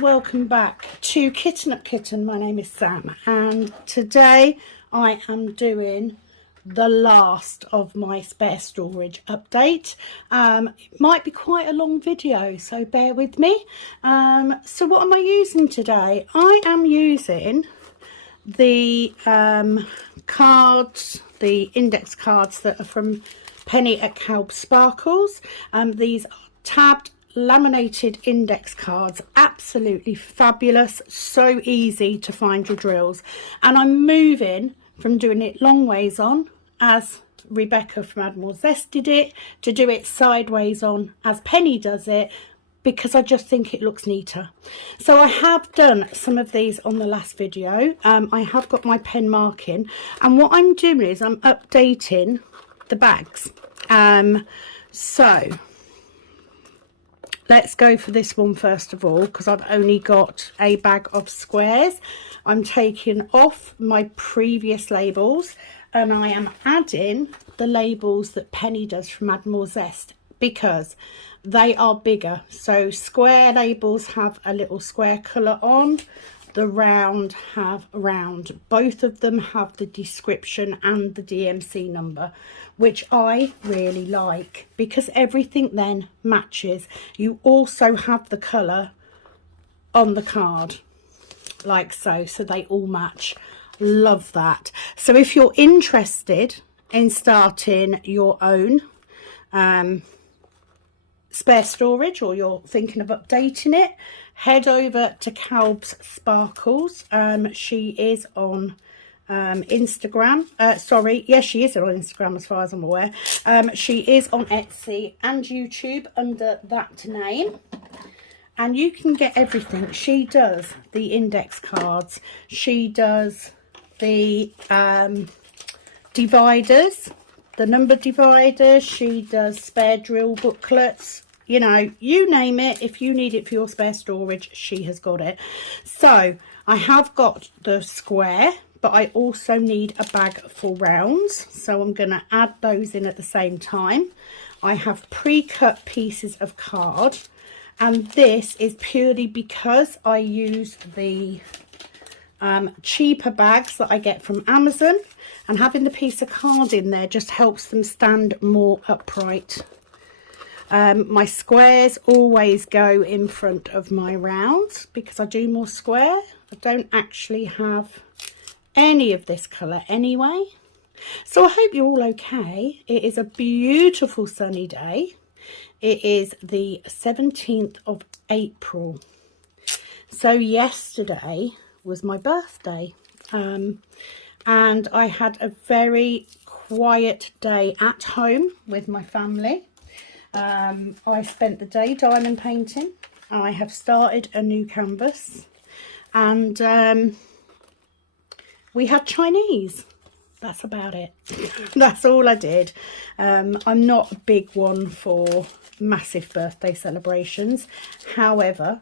welcome back to Kitten Up Kitten. My name is Sam, and today I am doing the last of my spare storage update. It might be quite a long video, so bear with me. So what am I using today? I am using the cards, the index cards that are from Penni at Kalbs Sparkles. These are tabbed laminated index cards, absolutely fabulous, so easy to find your drills. And I'm moving from doing it long ways on, as Rebecca from Admiral Zest did it, to do it sideways on as Penni does it, because I just think it looks neater. So I have done some of these on the last video. I have got my pen marking, and what I'm doing is I'm updating the bags. So let's go for this one first of all, because I've only got a bag of squares. I'm taking off my previous labels and I am adding the labels that Penni does from Admiral Zest, because they are bigger. So square labels have a little square colour on, the round have round. Both of them have the description and the DMC number, which I really like, because everything then matches. You also have the colour on the card like so, so they all match. Love that. So if you're interested in starting your own spare storage, or you're thinking of updating it, head over to Kalbs Sparkles. She is on Instagram. Yes, she is on Instagram as far as I'm aware. She is on Etsy and YouTube under that name, and you can get everything. She does the index cards, she does the dividers, the number dividers, she does spare drill booklets. You know, you name it, if you need it for your spare storage, she has got it. So I have got the square, but I also need a bag for rounds, so I'm going to add those in at the same time. I have pre-cut pieces of card, and this is purely because I use the cheaper bags that I get from Amazon, and having the piece of card in there just helps them stand more upright. My squares always go in front of my rounds because I do more square. I don't actually have any of this colour anyway. So I hope you're all okay. It is a beautiful sunny day. It is the 17th of April. So yesterday was my birthday, and I had a very quiet day at home with my family. I spent the day diamond painting. I have started a new canvas, and we had Chinese. That's about it. That's all I did. I'm not a big one for massive birthday celebrations. However,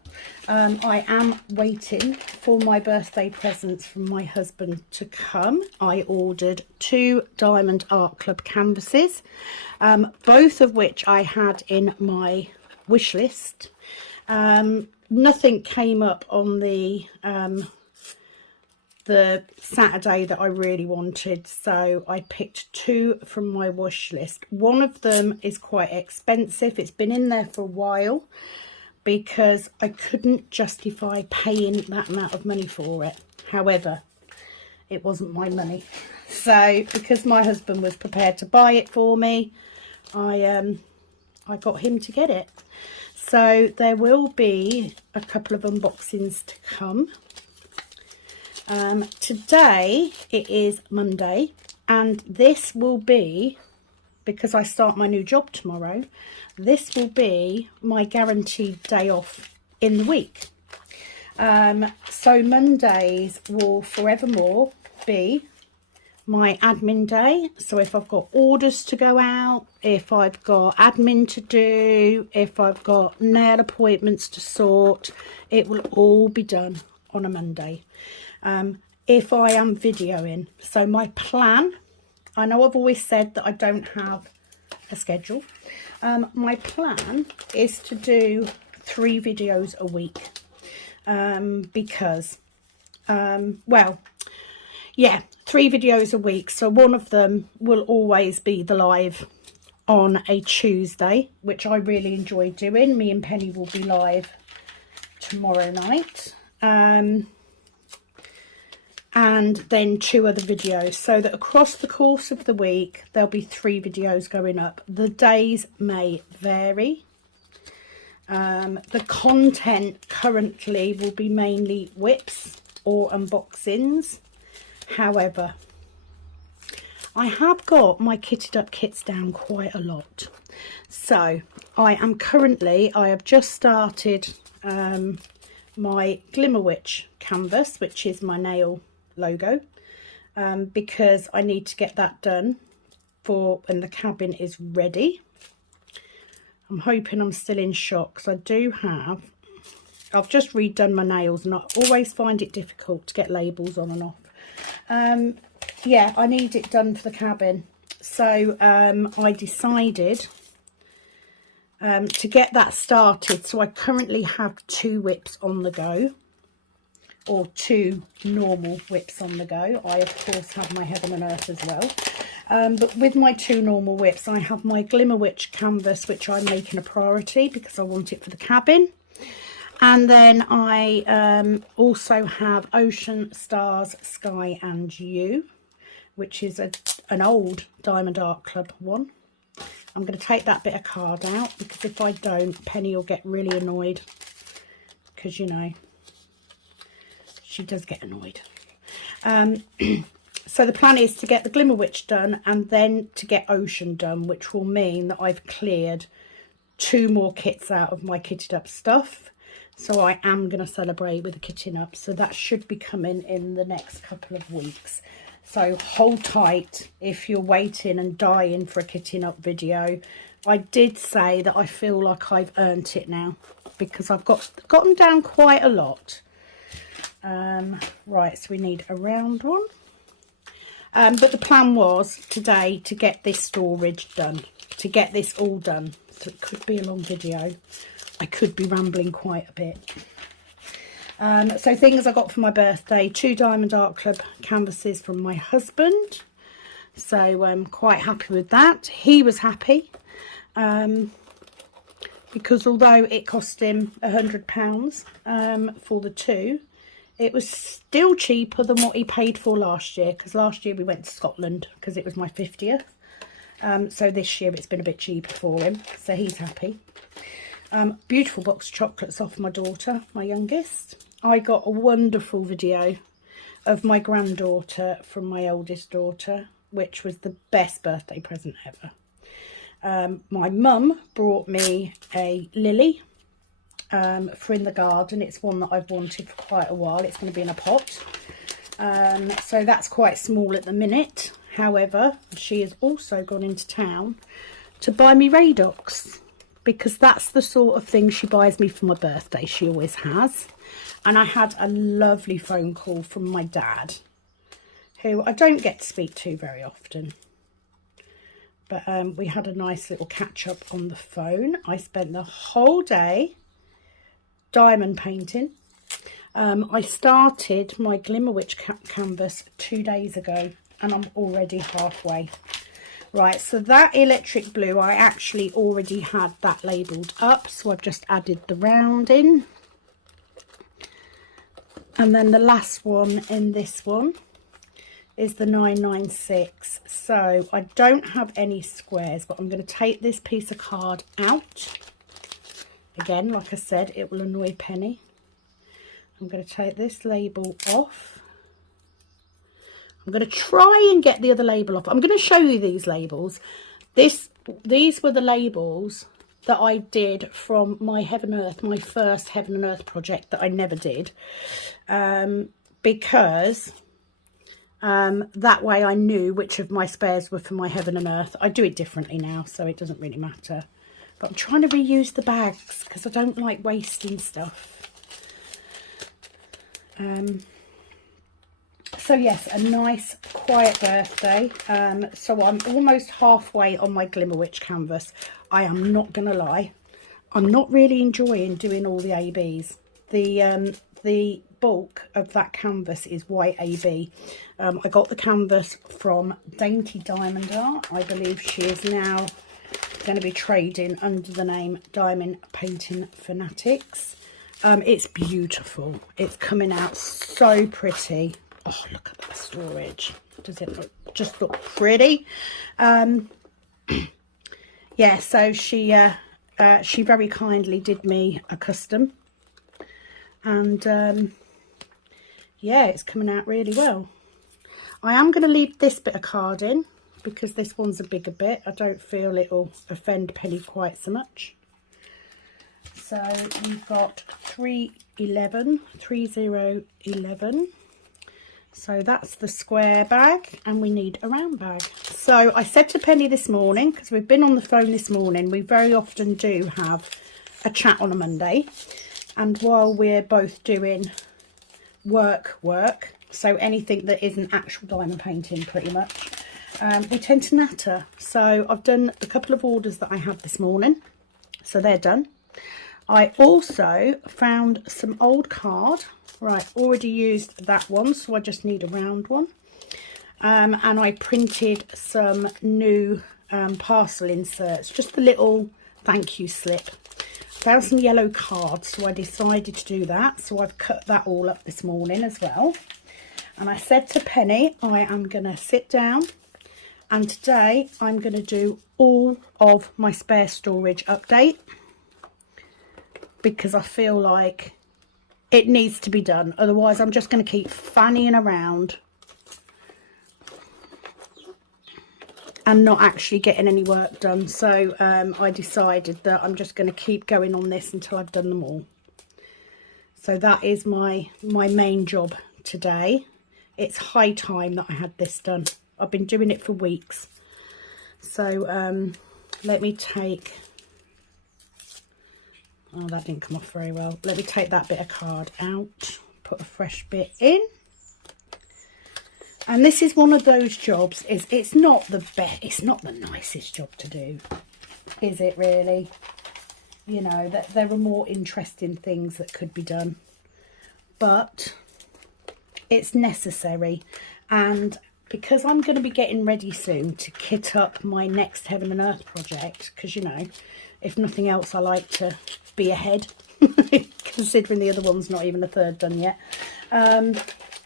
I am waiting for my birthday presents from my husband to come. I ordered 2 Diamond Art Club canvases, both of which I had in my wish list. Nothing came up on the Saturday that I really wanted, so I picked 2 from my wish list. One of them is quite expensive. It's been in there for a while because I couldn't justify paying that amount of money for it. However, it wasn't my money, so because my husband was prepared to buy it for me, I got him to get it. So there will be a couple of unboxings to come. Today it is Monday, and this will be, because I start my new job tomorrow, this will be my guaranteed day off in the week. So Mondays will forevermore be my admin day. So if I've got orders to go out, if I've got admin to do, if I've got nail appointments to sort, it will all be done on a Monday. If I am videoing. So my plan, I know I've always said that I don't have a schedule. My plan is to do 3 videos a week. because, well, yeah, 3 videos a week. So one of them will always be the live on a Tuesday, which I really enjoy doing. Me and Penny will be live tomorrow night. And then 2 other videos, so that across the course of the week there'll be 3 videos going up. The days may vary. The content currently will be mainly whips or unboxings. However, I have got my kitted up kits down quite a lot. So I have just started my Glimmer Witch canvas, which is my nail logo, because I need to get that done for when the cabin is ready. I'm hoping I'm still in shock, because I've just redone my nails and I always find it difficult to get labels on and off. Yeah, I need it done for the cabin. So I decided to get that started. So I currently have 2 whips on the go, or 2 normal whips on the go. I of course have my Heaven and Earth as well, but with my 2 normal whips I have my Glimmer Witch canvas, which I'm making a priority because I want it for the cabin. And then I also have Ocean, Stars, Sky and You, which is an old Diamond Art Club one. I'm going to take that bit of card out, because if I don't, Penny will get really annoyed, because, you know, she does get annoyed. So the plan is to get the Glimmer Witch done and then to get Ocean done, which will mean that I've cleared 2 more kits out of my kitted up stuff. So I am going to celebrate with the kitting up. So that should be coming in the next couple of weeks. So hold tight if you're waiting and dying for a kitting up video. I did say that I feel like I've earned it now, because I've got them down quite a lot. Right, so we need a round one. But the plan was today to get this storage done, to get this all done. So it could be a long video. I could be rambling quite a bit. So things I got for my birthday: 2 Diamond Art Club canvases from my husband. So I'm quite happy with that. He was happy, because although it cost him £100 for the 2, it was still cheaper than what he paid for last year, because last year we went to Scotland because it was my 50th. So this year it's been a bit cheaper for him, so he's happy. Beautiful box of chocolates off my daughter, my youngest. I got a wonderful video of my granddaughter from my oldest daughter, which was the best birthday present ever. My mum brought me a lily for in the garden. It's one that I've wanted for quite a while. It's going to be in a pot. So that's quite small at the minute. However, she has also gone into town to buy me Radox, because that's the sort of thing she buys me for my birthday. She always has. And I had a lovely phone call from my dad, who I don't get to speak to very often. But we had a nice little catch up on the phone. I spent the whole day diamond painting. I started my Glimmer Witch canvas 2 days ago, and I'm already halfway. Right, so that electric blue, I actually already had that labelled up, so I've just added the round in. And then the last one in this one is the 996. So I don't have any squares, but I'm going to take this piece of card out. Again, like I said, it will annoy Penny. I'm going to take this label off. I'm going to try and get the other label off. I'm going to show you these labels. These were the labels that I did from my Heaven and Earth, my first Heaven and Earth project that I never did. Because that way I knew which of my spares were for my Heaven and Earth. I do it differently now, so it doesn't really matter. But I'm trying to reuse the bags because I don't like wasting stuff. So yes, a nice quiet birthday. So I'm almost halfway on my Glimmer Witch canvas. I am not going to lie. I'm not really enjoying doing all the ABs. The the bulk of that canvas is white AB. I got the canvas from Dainty Diamond Art. I believe she is now going to be trading under the name Diamond Painting Fanatics. It's beautiful. It's coming out so pretty. Oh, look at that storage. Does it just look pretty? Yeah, so she very kindly did me a custom, and yeah, it's coming out really well. I am going to leave this bit of card in because this one's a bigger bit. I don't feel it'll offend Penny quite so much. So we've got 3011. So that's the square bag, and we need a round bag. So I said to Penny this morning, because we've been on the phone this morning, we very often do have a chat on a Monday, and while we're both doing work, so anything that isn't actual diamond painting pretty much, we tend to natter. So I've done a couple of orders that I had this morning, so they're done. I also found some old card. Right, already used that one, so I just need a round one. And I printed some new parcel inserts, just a little thank you slip. Found some yellow cards, so I decided to do that. So I've cut that all up this morning as well. And I said to Penny, I am going to sit down, and today I'm going to do all of my spare storage update, because I feel like it needs to be done. Otherwise, I'm just going to keep fannying around and not actually getting any work done. So I decided that I'm just going to keep going on this until I've done them all. So that is my main job today. It's high time that I had this done. I've been doing it for weeks. So let me take... Oh, that didn't come off very well. Let me take that bit of card out, put a fresh bit in. And this is one of those jobs, it's not the best, it's not the nicest job to do, is it really? You know, that there are more interesting things that could be done, but it's necessary. And because I'm going to be getting ready soon to kit up my next Heaven and Earth project, because, you know, if nothing else, I like to be ahead, considering the other one's not even a third done yet. I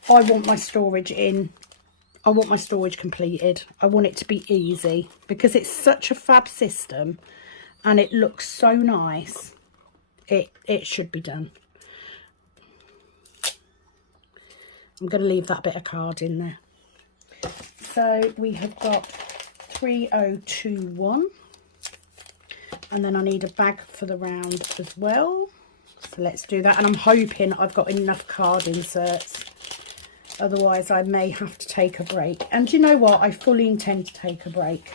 want my storage in. I want my storage completed. I want it to be easy, because it's such a fab system and it looks so nice. It should be done. I'm going to leave that bit of card in there. So we have got 3021. And then I need a bag for the round as well. So let's do that. And I'm hoping I've got enough card inserts. Otherwise, I may have to take a break. And you know what? I fully intend to take a break.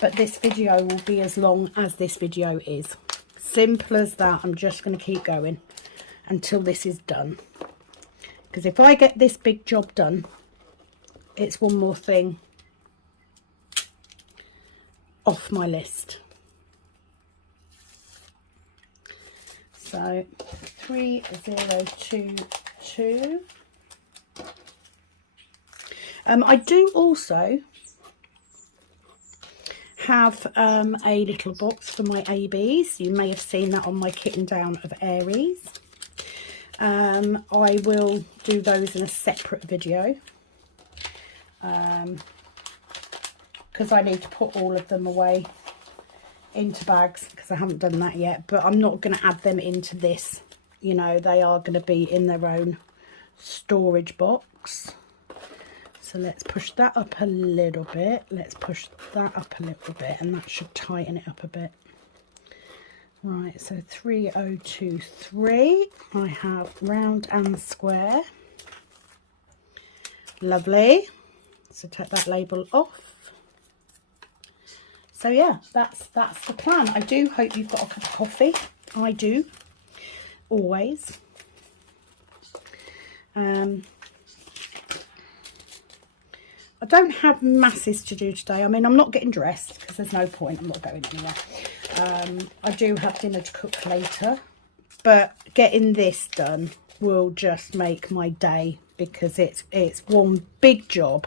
But this video will be as long as this video is. Simple as that. I'm just going to keep going until this is done. Because if I get this big job done, it's one more thing off my list. So 3022. I do also have a little box for my ABs. You may have seen that on my Kitten Down of Aries. I will do those in a separate video, because I need to put all of them away into bags, because I haven't done that yet. But I'm not going to add them into this, you know, they are going to be in their own storage box. So let's push that up a little bit. Let's push that up a little bit, and that should tighten it up a bit. Right, so 3023. I have round and square. Lovely. So take that label off. So yeah, that's the plan. I do hope you've got a cup of coffee. I do, always. I don't have masses to do today. I mean, I'm not getting dressed because there's no point. I'm not going anywhere. I do have dinner to cook later, but getting this done will just make my day, because it's one big job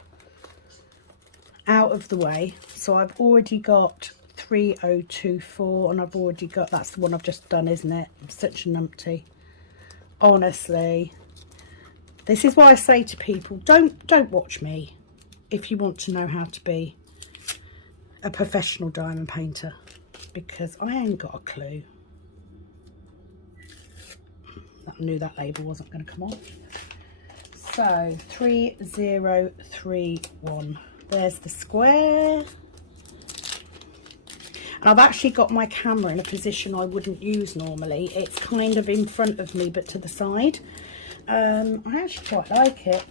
out of the way. So I've already got 3024, and I've already got, that's the one I've just done, isn't it? I'm such a numpty, honestly. This is why I say to people, don't watch me if you want to know how to be a professional diamond painter, because I ain't got a clue. I knew that label wasn't going to come off. So 3031, there's the square. And I've actually got my camera in a position I wouldn't use normally. It's kind of in front of me but to the side. I actually quite like it.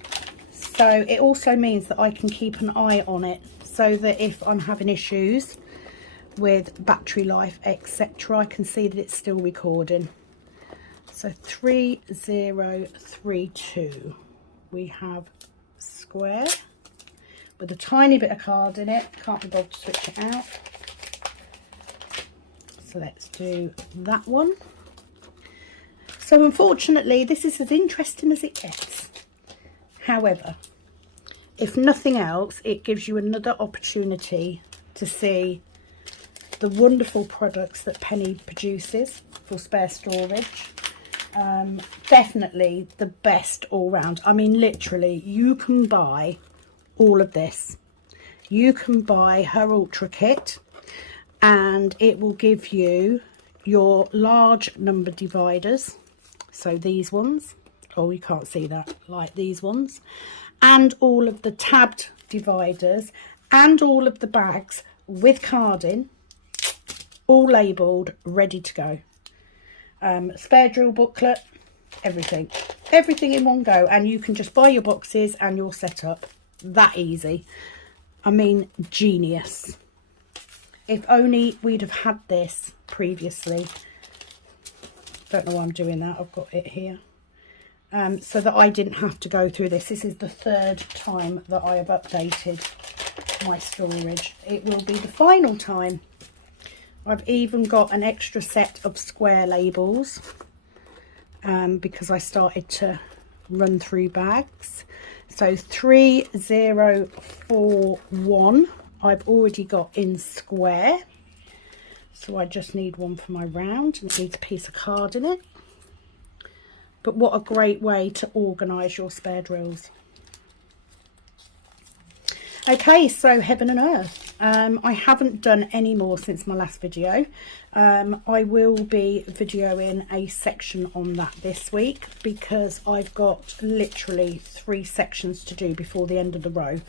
So it also means that I can keep an eye on it, so that if I'm having issues with battery life, etc., I can see that it's still recording. So 3032, we have square with a tiny bit of card in it. Can't be bothered to switch it out. So let's do that one. So unfortunately, this is as interesting as it gets. However, if nothing else, it gives you another opportunity to see the wonderful products that Penni produces for spare storage. Definitely the best all round. I mean, literally, you can buy all of this. You can buy her Ultra Kit, and it will give you your large number dividers. So these ones, oh, you can't see that, like these ones, and all of the tabbed dividers, and all of the bags with carding, all labelled, ready to go. Spare drill booklet, everything in one go, and you can just buy your boxes and you're set up. That easy. I mean, genius. If only we'd have had this previously. Don't know why I'm doing that. I've got it here. So that I didn't have to go through this. This is the third time that I have updated my storage. It will be the final time. I've even got an extra set of square labels, because I started to run through bags. So 3041 I've already got in square. So I just need one for my round, and it needs a piece of card in it. But what a great way to organise your spare drills. Okay, so heaven and earth. I haven't done any more since my last video. I will be videoing a section on that this week, because I've got literally 3 sections to do before the end of the row,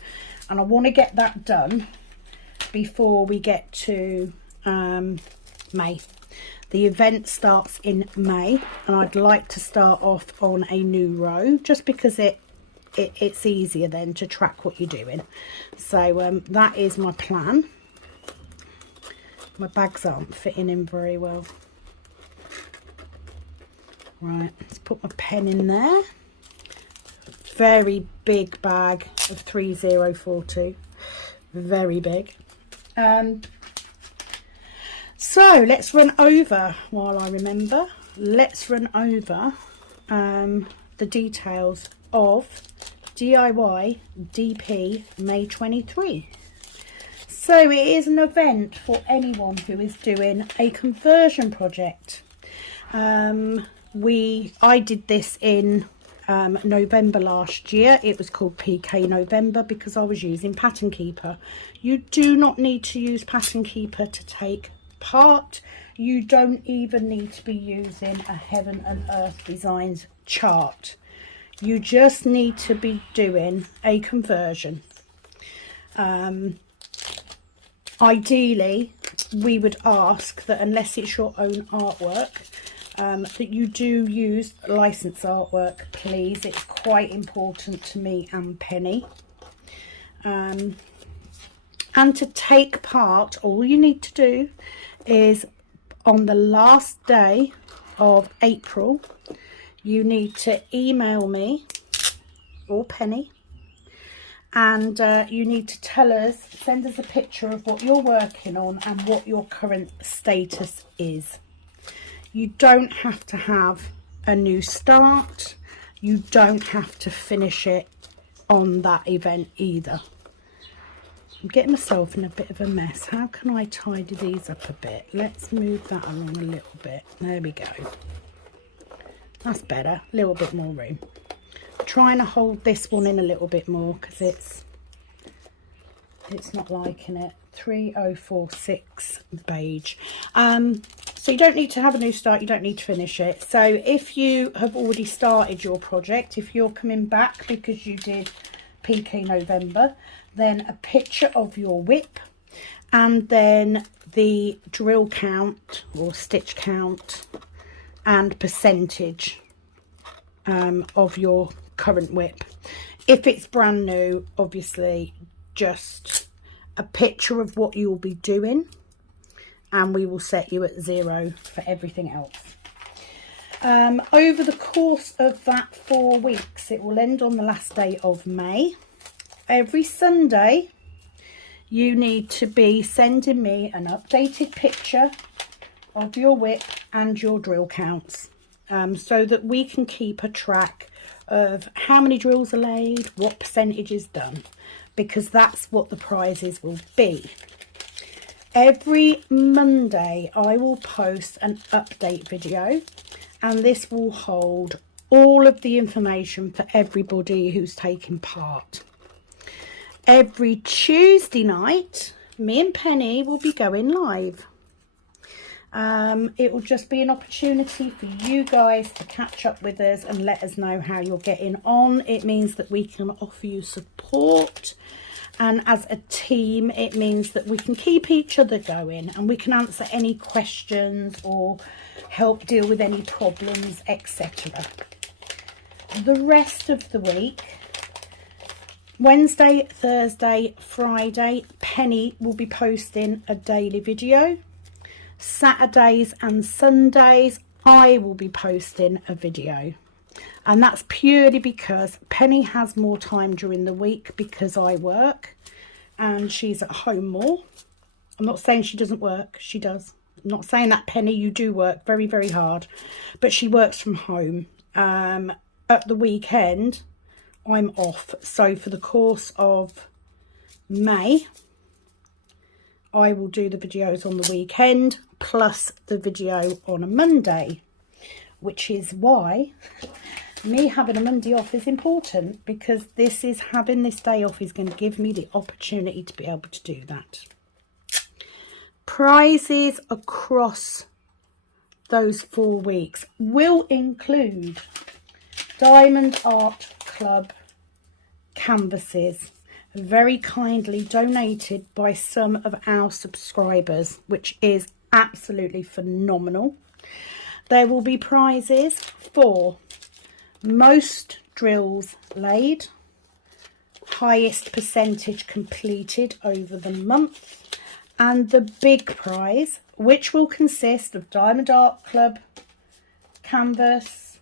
and I want to get that done before we get to May. The event starts in May, and I'd like to start off on a new row, just because it's easier then to track what you're doing. So that is my plan. My bags aren't fitting in very well. Right, let's put my pen in there. Very big bag of 3042, very big. So let's run over, while I remember, let's run over the details of DIY DP May 23. So it is an event for anyone who is doing a conversion project. I did this in November last year. It was called PK November because I was using Pattern Keeper. You do not need to use Pattern Keeper to take part. You don't even need to be using a Heaven and Earth Designs chart. You just need to be doing a conversion. Ideally, we would ask that unless it's your own artwork, that you do use licensed artwork, please. It's quite important to me and Penni. And to take part, all you need to do is on the last day of April, you need to email me or Penni, and you need to tell us, send us a picture of what you're working on and what your current status is. You don't have to have a new start. you don't have to finish it on that event either. I'm getting myself in a bit of a mess. How can I tidy these up a bit? Let's move that along a little bit. There we go. That's better. A little bit more room. I'm trying to hold this one in a little bit more because it's not liking it. 3046 beige. So you don't need to have a new start, you don't need to finish it. So if you have already started your project, if you're coming back because you did PK November, then a picture of your whip, and then the drill count or stitch count and percentage of your current whip. If it's brand new, obviously just a picture of what you'll be doing, and we will set you at 0 for everything else. Over the course of that 4 weeks, it will end on the last day of May. Every Sunday you need to be sending me an updated picture of your whip and your drill counts, so that we can keep a track of how many drills are laid, what percentage is done, because that's what the prizes will be. Every Monday I will post an update video, and this will hold all of the information for everybody who's taking part. Every Tuesday night, me and Penny will be going live. It will just be an opportunity for you guys to catch up with us and let us know how you're getting on. It means that we can offer you support, and as a team it means that we can keep each other going and we can answer any questions or help deal with any problems, etc. The rest of the week, Wednesday, Thursday, Friday, Penny will be posting a daily video. Saturdays and Sundays I will be posting a video, and that's purely because Penny has more time during the week because I work and she's at home more. I'm not saying she doesn't work, she does. I'm not saying that, Penny, you do work very, very hard, but she works from home. At the weekend I'm off, so for the course of May I will do the videos on the weekend plus the video on a Monday, which is why me having a Monday off is important, because having this day off is going to give me the opportunity to be able to do that. Prizes across those 4 weeks will include Diamond Art Club canvases, very kindly donated by some of our subscribers, which is absolutely phenomenal. There will be prizes for most drills laid, highest percentage completed over the month, and the big prize, which will consist of Diamond Art Club canvas,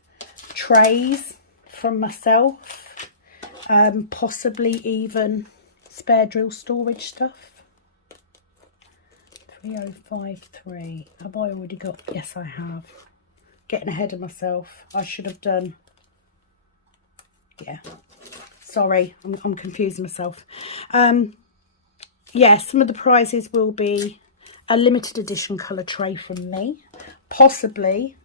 trays from myself, possibly even spare drill storage stuff. 3053. Have I already got? Yes, I have. Getting ahead of myself. I should have done. Yeah. Sorry, I'm confusing myself. Yeah, some of the prizes will be a limited edition colour tray from me, possibly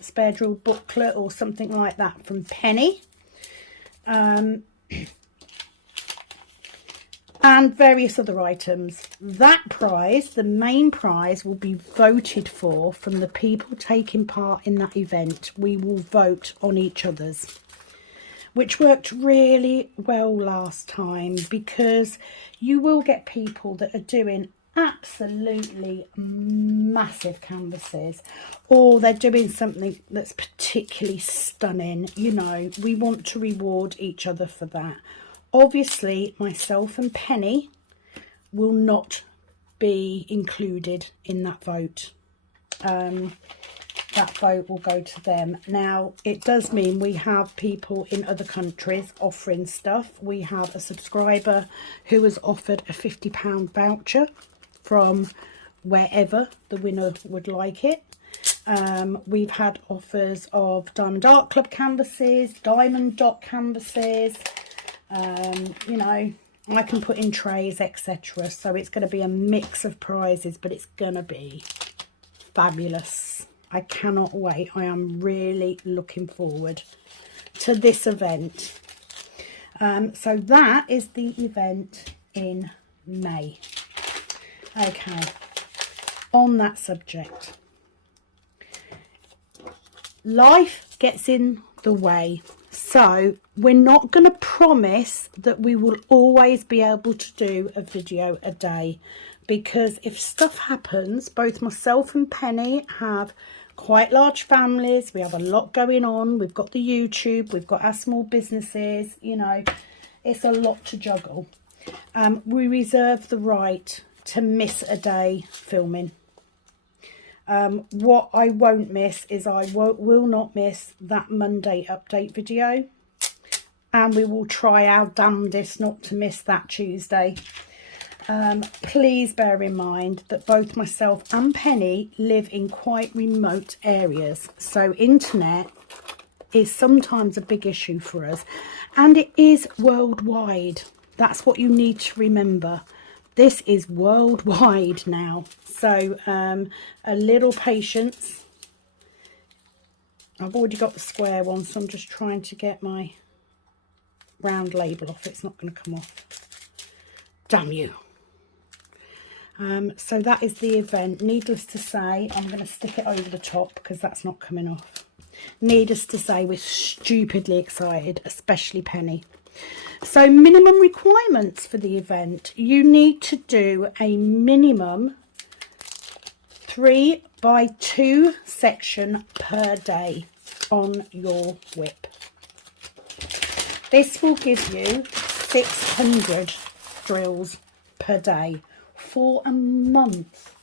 spare drill booklet or something like that from Penny. And various other items. That prize, the main prize, will be voted for from the people taking part in that event. We will vote on each other's, which worked really well last time, because you will get people that are doing absolutely massive canvases, or they're doing something that's particularly stunning. You know, we want to reward each other for that. Obviously myself and Penny will not be included in that vote. That vote will go to them. Now, it does mean we have people in other countries offering stuff. We have a subscriber who has offered a £50 voucher from wherever the winner would like it. We've had offers of Diamond Art Club canvases, Diamond Dot canvases. You know, I can put in trays, etc. So it's going to be a mix of prizes, but it's going to be fabulous. I cannot wait. I am really looking forward to this event. So that is the event in May. Okay, on that subject, life gets in the way. So we're not going to promise that we will always be able to do a video a day, because if stuff happens, both myself and Penny have quite large families. We have a lot going on. We've got the YouTube, we've got our small businesses, you know, it's a lot to juggle. We reserve the right to miss a day filming. What I won't miss is I will not miss that Monday update video, and we will try our damnedest not to miss that Tuesday. Please bear in mind that both myself and Penny live in quite remote areas, so internet is sometimes a big issue for us, and it is worldwide. That's what you need to remember. This is worldwide now, so a little patience. I've already got the square one, so I'm just trying to get my round label off. It's not going to come off. Damn you. So that is the event. Needless to say, I'm going to stick it over the top because that's not coming off. Needless to say, we're stupidly excited, especially Penny. So minimum requirements for the event. You need to do a minimum 3x2 section per day on your whip. This will give you 600 drills per day for a month.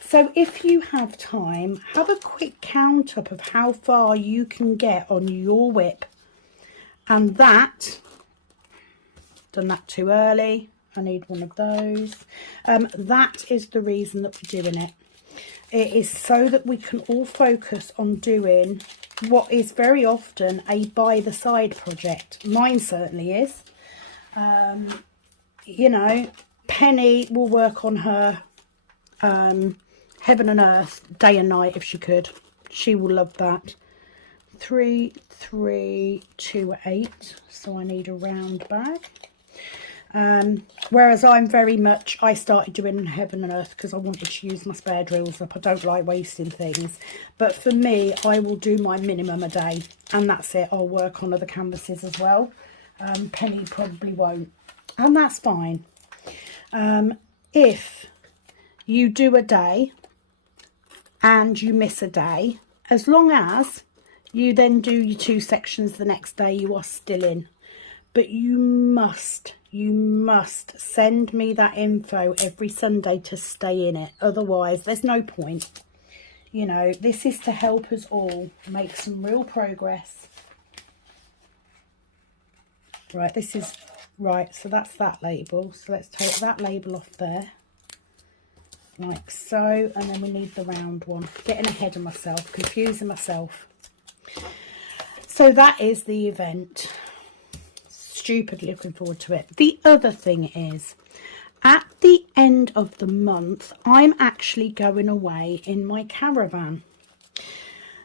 So if you have time, have a quick count up of how far you can get on your whip. And that, done that too early, I need one of those. That is the reason that we're doing it. It is so that we can all focus on doing what is very often a by the side project. Mine certainly is. You know, Penny will work on her Heaven and Earth day and night if she could. She will love that. 3, 3, 2, 8. So I need a round bag. Whereas I'm very much, I started doing Heaven and Earth because I wanted to use my spare drills up. I don't like wasting things. But for me, I will do my minimum a day. And that's it. I'll work on other canvases as well. Penny probably won't. And that's fine. If you do a day and you miss a day, as long as you then do your 2 sections the next day, you are still in. But you must send me that info every Sunday to stay in it. Otherwise, there's no point. You know, this is to help us all make some real progress. Right, this is... Right, so that's that label. So let's take that label off there. Like so. And then we need the round one. Getting ahead of myself, confusing myself. So that is the event. Stupidly looking forward to it. The other thing is, at the end of the month, I'm actually going away in my caravan.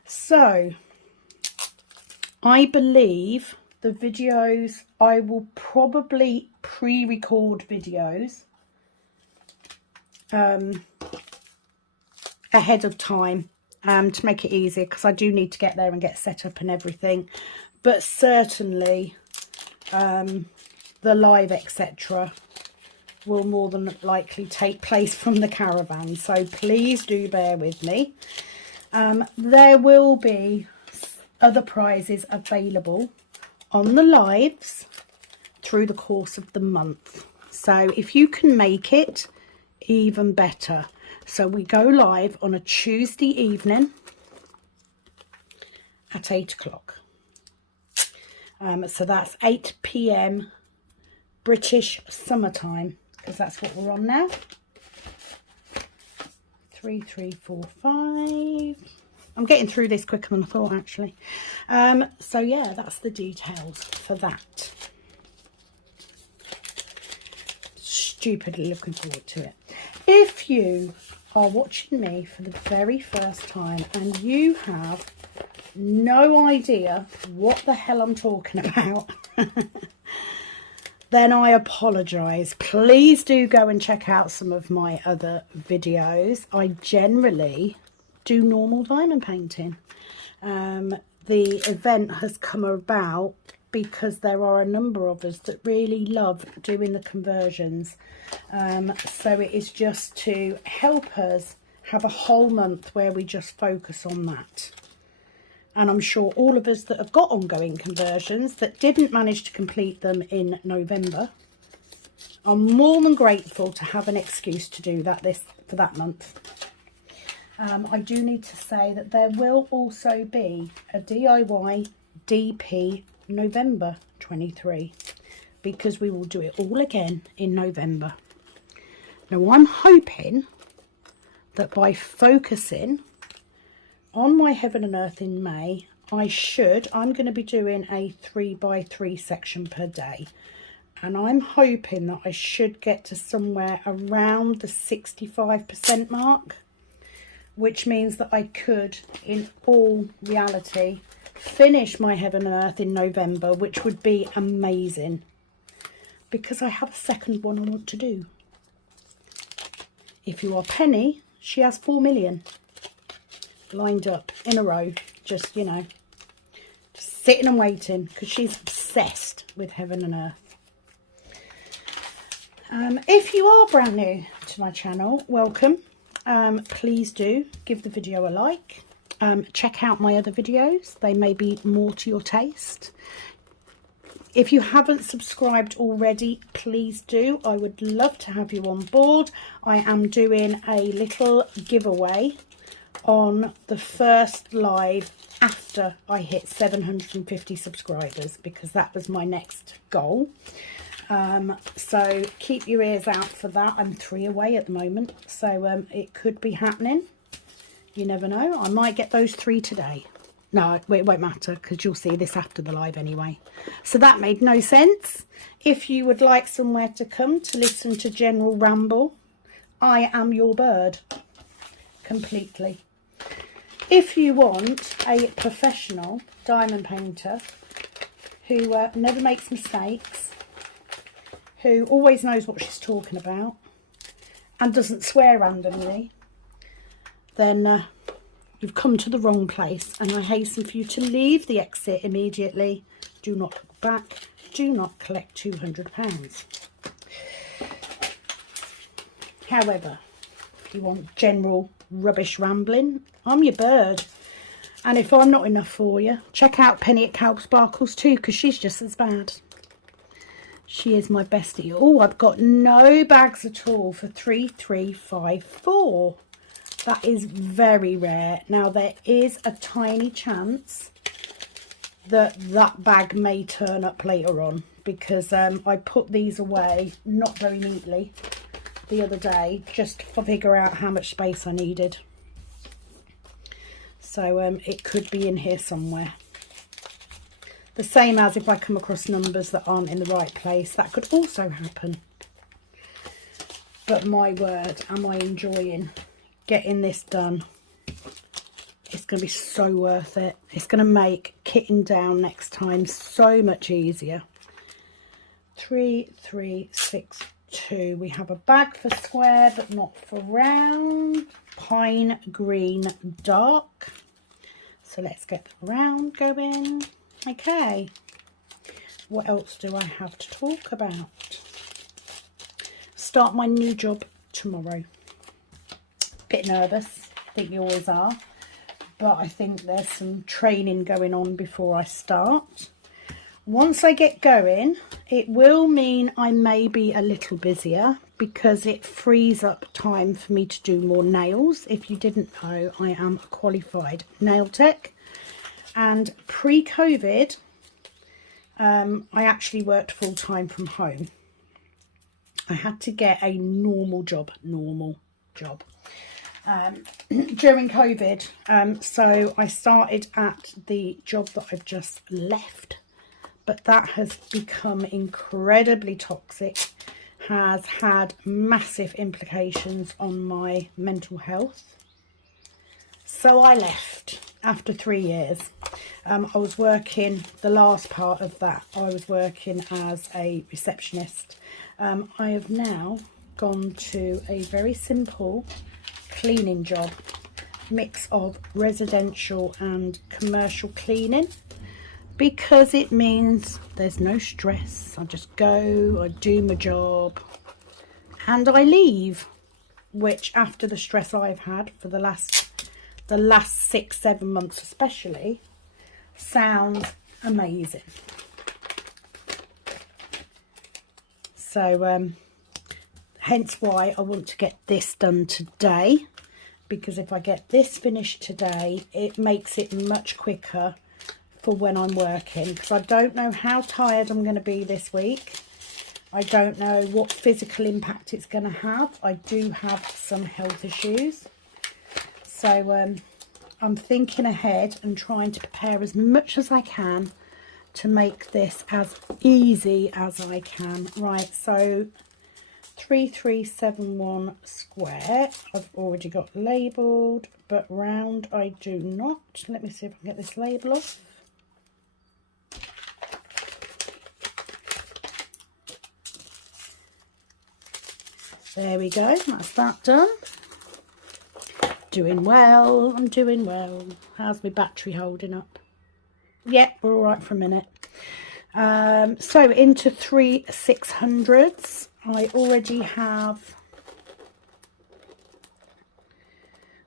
So, I believe the videos, I will probably pre-record videos ahead of time to make it easier, because I do need to get there and get set up and everything. But certainly the live etc will more than likely take place from the caravan, so please do bear with me. There will be other prizes available on the lives through the course of the month, so if you can make it, even better. So we go live on a Tuesday evening at 8 o'clock. So that's 8 p.m. British summertime, because that's what we're on now. 3, 3, 4, 5. I'm getting through this quicker than I thought, actually. So yeah, that's the details for that. Stupidly looking forward to it. If you are watching me for the very first time and you have no idea what the hell I'm talking about, then I apologise. Please do go and check out some of my other videos. I generally do normal diamond painting. The event has come about because there are a number of us that really love doing the conversions. So it is just to help us have a whole month where we just focus on that. And I'm sure all of us that have got ongoing conversions that didn't manage to complete them in November are more than grateful to have an excuse to do that for that month. I do need to say that there will also be a DIY DP November 23, because we will do it all again in November. Now I'm hoping that by focusing on my Heaven and Earth in May, I'm going to be doing a 3x3 section per day, and I'm hoping that I should get to somewhere around the 65% mark, which means that I could, in all reality, finish my Heaven and Earth in November, which would be amazing, because I have a second one I want to do. If you are Penny, she has 4 million lined up in a row, just, you know, just sitting and waiting, because she's obsessed with Heaven and Earth. If you are brand new to my channel, welcome. Please do give the video a like. Check out my other videos, they may be more to your taste. If you haven't subscribed already, please do. I would love to have you on board. I am doing a little giveaway on the first live after I hit 750 subscribers, because that was my next goal. So keep your ears out for that. I'm 3 away at the moment, so it could be happening. You never know. I might get those 3 today. No, it won't matter, because you'll see this after the live anyway. So that made no sense. If you would like somewhere to come to listen to general ramble, I am your bird completely. If you want a professional diamond painter who never makes mistakes, who always knows what she's talking about and doesn't swear randomly, then you've come to the wrong place, and I hasten for you to leave the exit immediately. Do not look back. Do not collect £200. However, if you want general rubbish rambling, I'm your bird. And if I'm not enough for you, check out Penny at Kalbs Sparkles too, because she's just as bad. She is my bestie. Oh, I've got no bags at all for 3354. That is very rare. Now, there is a tiny chance that that bag may turn up later on, because I put these away not very neatly the other day, just to figure out how much space I needed. So it could be in here somewhere. The same as if I come across numbers that aren't in the right place, that could also happen. But my word, am I enjoying getting this done. It's going to be so worth it. It's going to make kitting down next time so much easier. 3362. We have a bag for square but not for round. Pine green dark. So let's get the round going. Okay. What else do I have to talk about? Start my new job tomorrow. Bit nervous, I think you always are, but I think there's some training going on before I start. Once I get going, it will mean I may be a little busier, because it frees up time for me to do more nails. If you didn't know, I am a qualified nail tech, and pre-COVID I actually worked full-time from home. I had to get a normal job. during COVID. So I started at the job that I've just left, but that has become incredibly toxic, has had massive implications on my mental health. So I left after 3 years. I was working, the last part of that, I was working as a receptionist. I have now gone to a very simple cleaning job, mix of residential and commercial cleaning, because it means there's no stress. I just go, I do my job, and I leave, which after the stress I've had for the last 6-7 months especially, sounds amazing. So hence why I want to get this done today, because if I get this finished today, it makes it much quicker for when I'm working, because I don't know how tired I'm going to be this week. I don't know what physical impact it's going to have. I do have some health issues. So I'm thinking ahead and trying to prepare as much as I can to make this as easy as I can. Right, so 3371 square I've already got labelled, but round I do not. Let me see if I can get this label off. There we go, that's that done. Doing well, I'm doing well. How's my battery holding up? Yep, we're all right for a minute. So into 3600s, I already have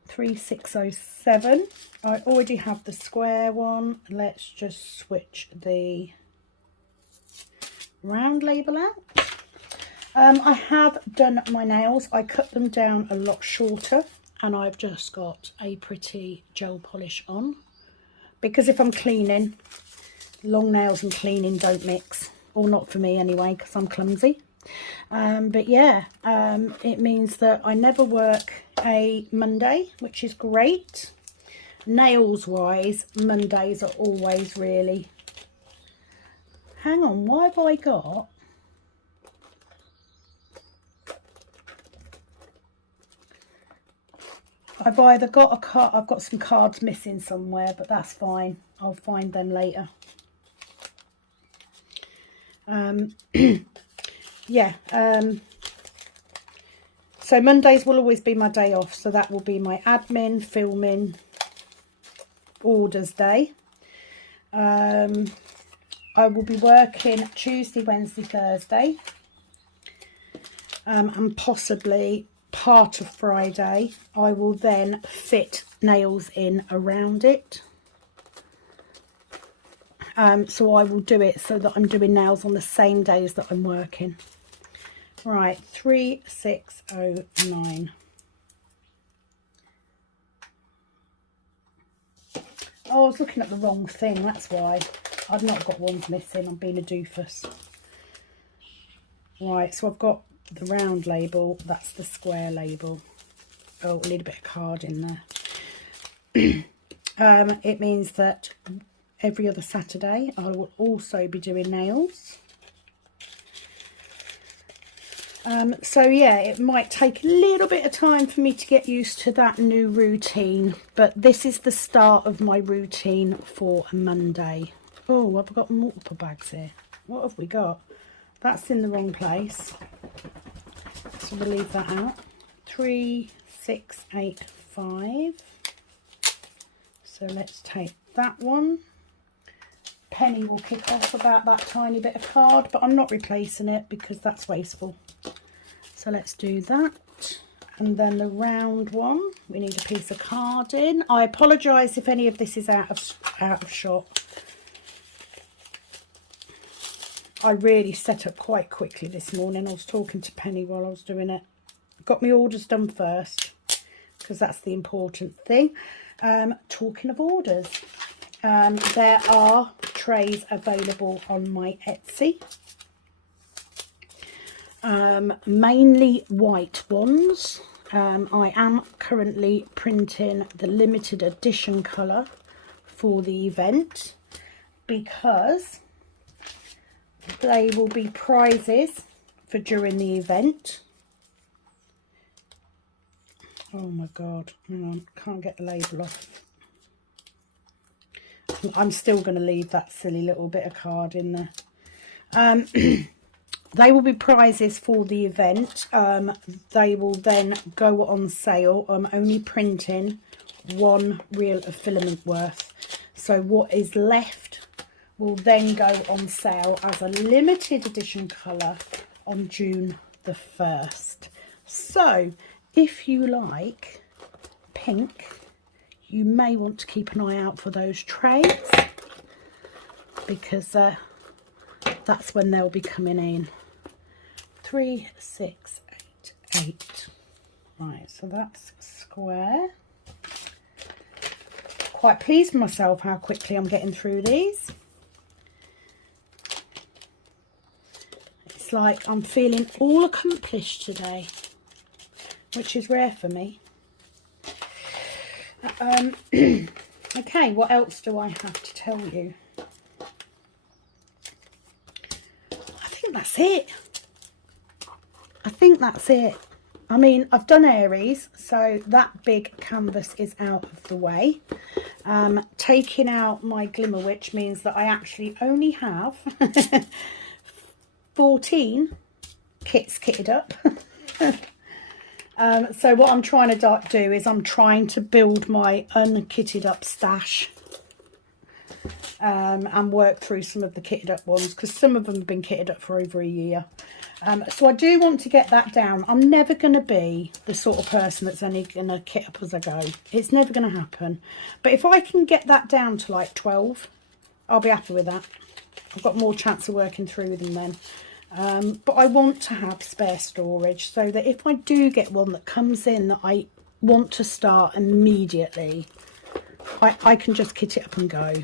3607. I already have the square one. Let's just switch the round label out. I have done my nails. I cut them down a lot shorter, and I've just got a pretty gel polish on, because if I'm cleaning, long nails and cleaning don't mix, or not for me anyway, because I'm clumsy. But yeah, it means that I never work a Monday, which is great. Nails wise, Mondays are always really... Hang on, why have I got... I've either got a card, I've got some cards missing somewhere, but that's fine. I'll find them later. Yeah. So Mondays will always be my day off. So that will be my admin, filming, orders day. I will be working Tuesday, Wednesday, Thursday. And possibly part of Friday. I will then fit nails in around it. So I will do it so that I'm doing nails on the same days that I'm working. Right, 3609. Oh, I was looking at the wrong thing, that's why. I've not got ones missing, I'm being a doofus. Right, so I've got the round label, that's the square label. Oh, I need a bit of card in there. It means that every other Saturday I will also be doing nails. So yeah, it might take a little bit of time for me to get used to that new routine, but this is the start of my routine for a Monday. Oh, I've got multiple bags here. What have we got? That's in the wrong place, so we'll leave that out. 3685. So let's take that one. Penny will kick off about that tiny bit of card, but I'm not replacing it because that's wasteful. So let's do that. And then the round one, we need a piece of card in. I apologise if any of this is out of shot. I really set up quite quickly this morning. I was talking to Penny while I was doing it. Got my orders done first, because that's the important thing. Talking of orders, there are trays available on my Etsy. Mainly white ones. I am currently printing the limited edition colour for the event, because they will be prizes for during the event. Oh my god, hang on, can't get the label off. I'm still going to leave that silly little bit of card in there. They will be prizes for the event. They will then go on sale. I'm only printing 1 reel of filament worth. So what is left will then go on sale as a limited edition colour on June the 1st. So if you like pink, you may want to keep an eye out for those trays, because that's when they'll be coming in. 3, 6, 8, 8. Right, so that's square. Quite pleased with myself how quickly I'm getting through these. It's like I'm feeling all accomplished today, which is rare for me. Okay, what else do I have to tell you? I think that's it. I mean, I've done Aries, so that big canvas is out of the way. Taking out my Glimmer Witch means that I actually only have 14 kits kitted up. So what I'm trying to do is I'm trying to build my unkitted up stash, and work through some of the kitted up ones, because some of them have been kitted up for over a year. So I do want to get that down. I'm never going to be the sort of person that's only going to kit up as I go. It's never going to happen. But if I can get that down to like 12, I'll be happy with that. I've got more chance of working through them then. But I want to have spare storage, so that if I do get one that comes in that I want to start immediately, I can just kit it up and go.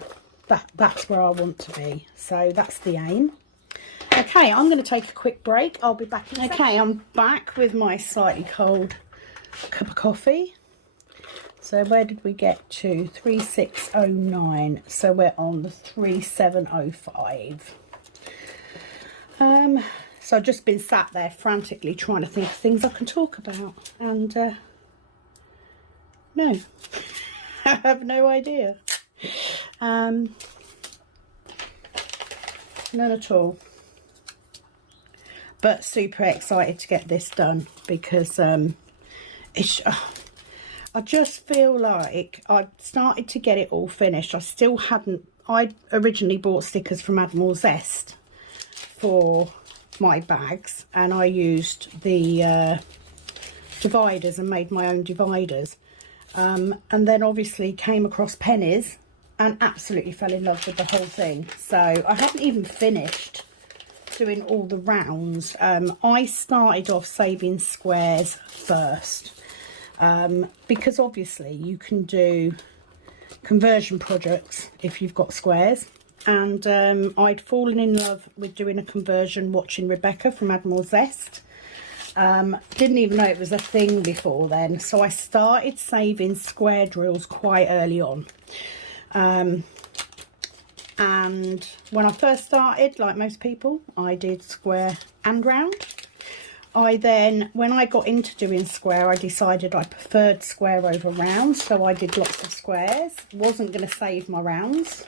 That's where I want to be. So that's the aim. Okay, I'm going to take a quick break. I'll be back in a second. Okay, I'm back with my slightly cold cup of coffee. So where did we get to? 3609. So we're on the 3705. So I've just been sat there frantically trying to think of things I can talk about, and no, I have no idea. None at all. But super excited to get this done, because it's I just feel like I started to get it all finished. I still hadn't. I originally bought stickers from Admiral Zest for my bags, and I used the dividers and made my own dividers, and then obviously came across Penni's and absolutely fell in love with the whole thing. So I haven't even finished doing all the rounds. I started off saving squares first, because obviously you can do conversion projects if you've got squares, and I'd fallen in love with doing a conversion watching Rebecca from Admiral Zest. Didn't even know it was a thing before then, so I started saving square drills quite early on. And when I first started, like most people, I did square and round. I then, when I got into doing square, I decided I preferred square over round, so I did lots of squares. Wasn't going to save my rounds.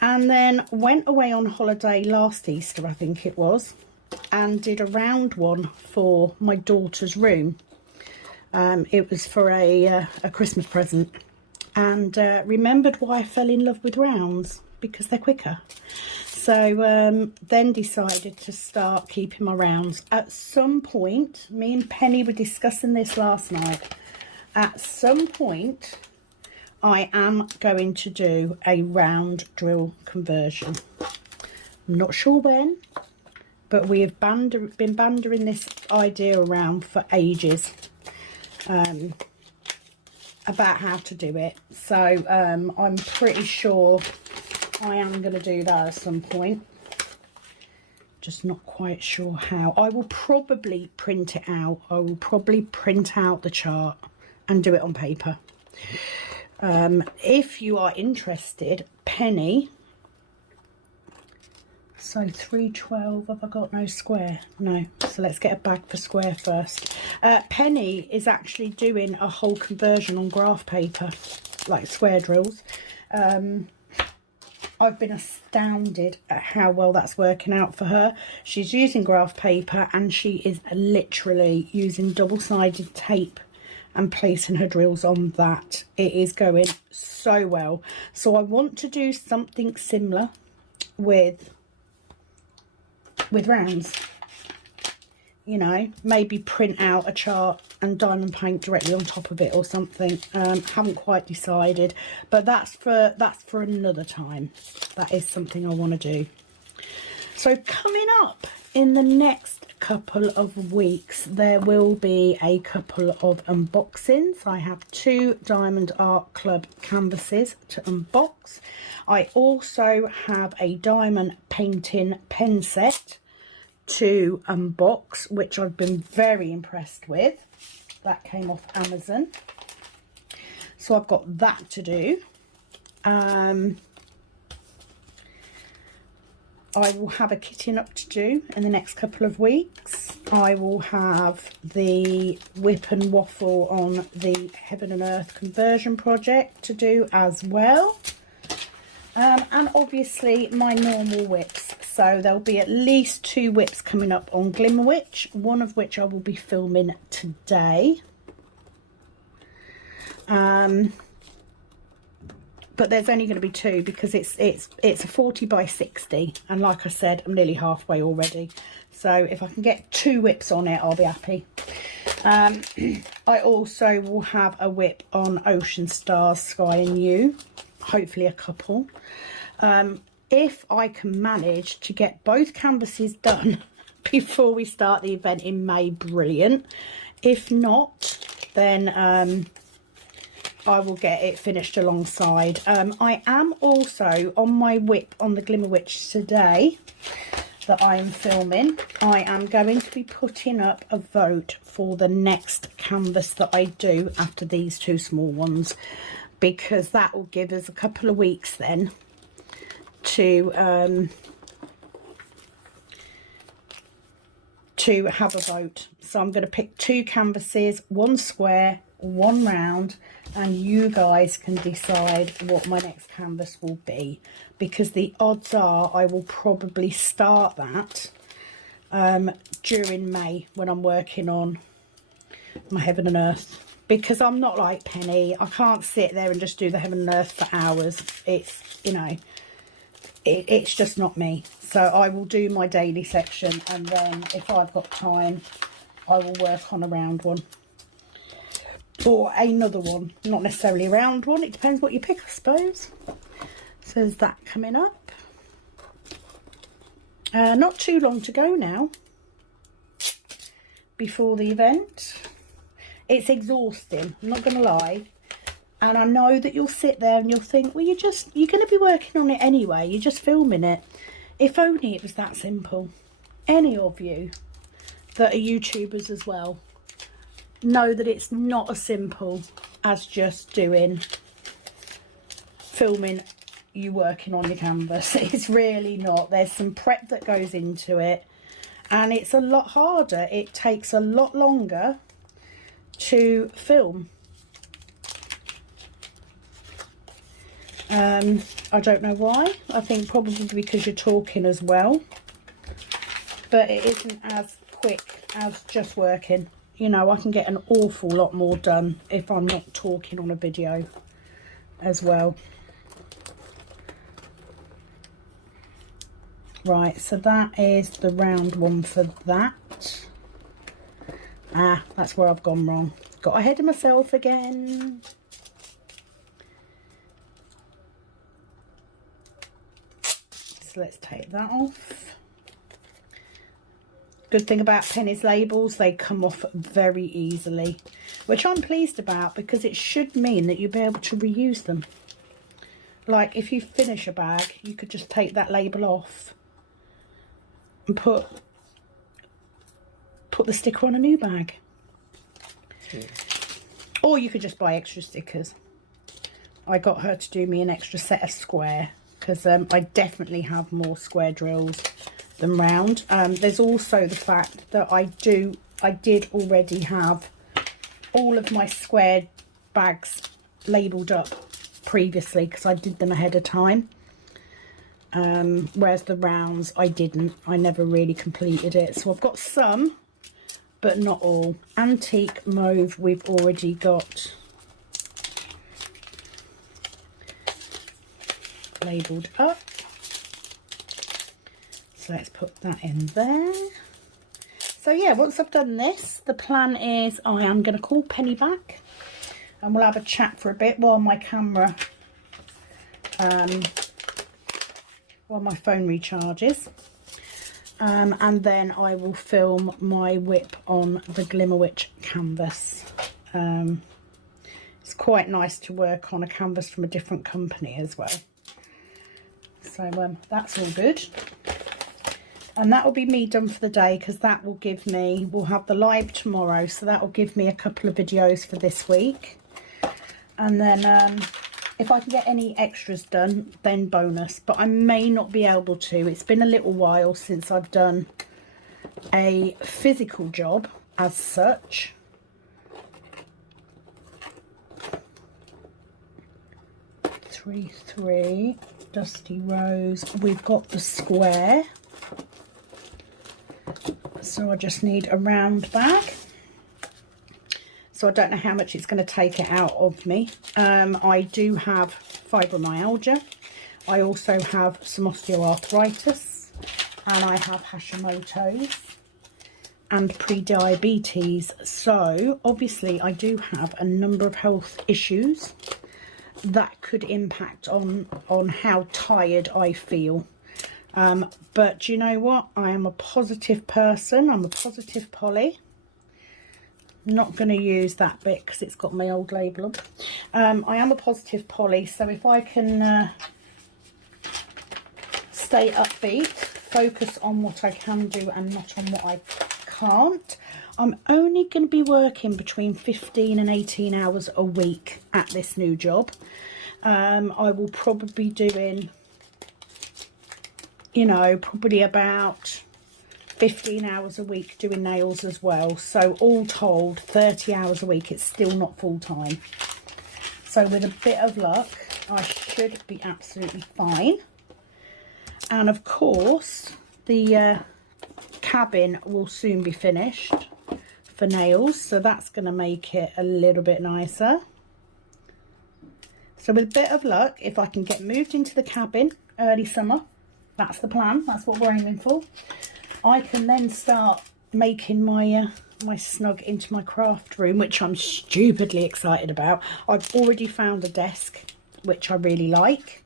And then went away on holiday last Easter, I think it was, and did a round one for my daughter's room. It was for a Christmas present, and remembered why I fell in love with rounds, because they're quicker. So then decided to start keeping my rounds. At some point, me and Penny were discussing this last night, at some point I am going to do a round drill conversion. I'm not sure when, but we have been bandering this idea around for ages, about how to do it. So I'm pretty sure I am going to do that at some point. just not quite sure how. I will probably print it out. I will probably print out the chart and do it on paper. If you are interested, Penny, so 312, have I got no square? No, so let's get a bag for square first. Penny is actually doing a whole conversion on graph paper, like square drills. I've been astounded at how well that's working out for her. She's using graph paper and she is literally using double-sided tape and placing her drills on that. It is going so well. So I want to do something similar with rounds. You know, maybe print out a chart and diamond paint directly on top of it or something. Haven't quite decided, but that's for another time. That is something I want to do. So coming up in the next couple of weeks, there will be a couple of unboxings. I have 2 Diamond Art Club canvases to unbox. I also have a diamond painting pen set to unbox, which I've been very impressed with. That came off Amazon, so I've got that to do. I will have a kitting up to do in the next couple of weeks. I will have the whip and waffle on the Heaven and Earth conversion project to do as well. And obviously my normal whips. So there'll be at least 2 whips coming up on Glimmer Witch, one of which I will be filming today. But there's only going to be 2 because it's a 40 by 60, and like I said, I'm nearly halfway already. So if I can get 2 whips on it, I'll be happy. I also will have a whip on Ocean, Stars, Sky and You, hopefully a couple. If I can manage to get both canvases done before we start the event in May, brilliant. If not, then I will get it finished alongside. I am also on my whip on the Glimmer Witch today that I am filming. I am going to be putting up a vote for the next canvas that I do after these 2 small ones, because that will give us a couple of weeks then to have a vote. So I'm going to pick 2 canvases, 1 square, 1 round, and you guys can decide what my next canvas will be, because the odds are I will probably start that during May when I'm working on my Heaven and Earth, because I'm not like Penny. I can't sit there and just do the Heaven and Earth for hours. It's, you know, it's just not me. So I will do my daily section, and then if I've got time I will work on a round one or another one, not necessarily a round one, it depends what you pick, I suppose. So there's that coming up. Not too long to go now before the event. It's exhausting, I'm not gonna lie, and I know that you'll sit there and you'll think, well, you're going to be working on it anyway, you're just filming it. If only it was that simple. Any of you that are YouTubers as well know that it's not as simple as just filming you working on your canvas. It's really not. There's some prep that goes into it, and it's a lot harder. It takes a lot longer to film. I don't know why. I think probably because you're talking as well, but it isn't as quick as just working. You know, I can get an awful lot more done if I'm not talking on a video as well. Right, so that is the round one for that. Ah, that's where I've gone wrong. Got ahead of myself again. So let's take that off. Good thing about Penny's labels, they come off very easily, which I'm pleased about, because it should mean that you'll be able to reuse them. Like if you finish a bag, you could just take that label off, and put the sticker on a new bag. Yeah. Or you could just buy extra stickers. I got her to do me an extra set of square, because I definitely have more square drills than round. There's also the fact that I did already have all of my square bags labelled up previously, because I did them ahead of time. Whereas the rounds I didn't. I never really completed it. So I've got some, but not all. Antique mauve we've already got labelled up. So let's put that in there. So yeah, once I've done this, the plan is I am going to call Penny back and we'll have a chat for a bit while my camera, while my phone recharges. And then I will film my whip on the Glimmer Witch canvas. It's quite nice to work on a canvas from a different company as well. So that's all good. And that will be me done for the day, because that will give me, we'll have the live tomorrow, so that will give me a couple of videos for this week. And then if I can get any extras done, then bonus. But I may not be able to. It's been a little while since I've done a physical job as such. Three, Dusty Rose. We've got the square. So I just need a round bag. So I don't know how much it's going to take it out of me. I do have fibromyalgia. I also have some osteoarthritis. And I have Hashimoto's and pre-diabetes. So obviously I do have a number of health issues that could impact on how tired I feel. But you know what? I am a positive person. I'm a positive Polly. Not going to use that bit because it's got my old label on. I am a positive Polly, so if I can stay upbeat, focus on what I can do and not on what I can't. I'm only going to be working between 15 and 18 hours a week at this new job. I will probably be doing, you know, probably about 15 hours a week doing nails as well. So all told, 30 hours a week. It's still not full time. So with a bit of luck, I should be absolutely fine. And of course, the cabin will soon be finished for nails. So that's going to make it a little bit nicer. So with a bit of luck, if I can get moved into the cabin early summer, that's the plan. That's what we're aiming for. I can then start making my my snug into my craft room, which I'm stupidly excited about. I've already found a desk, which I really like.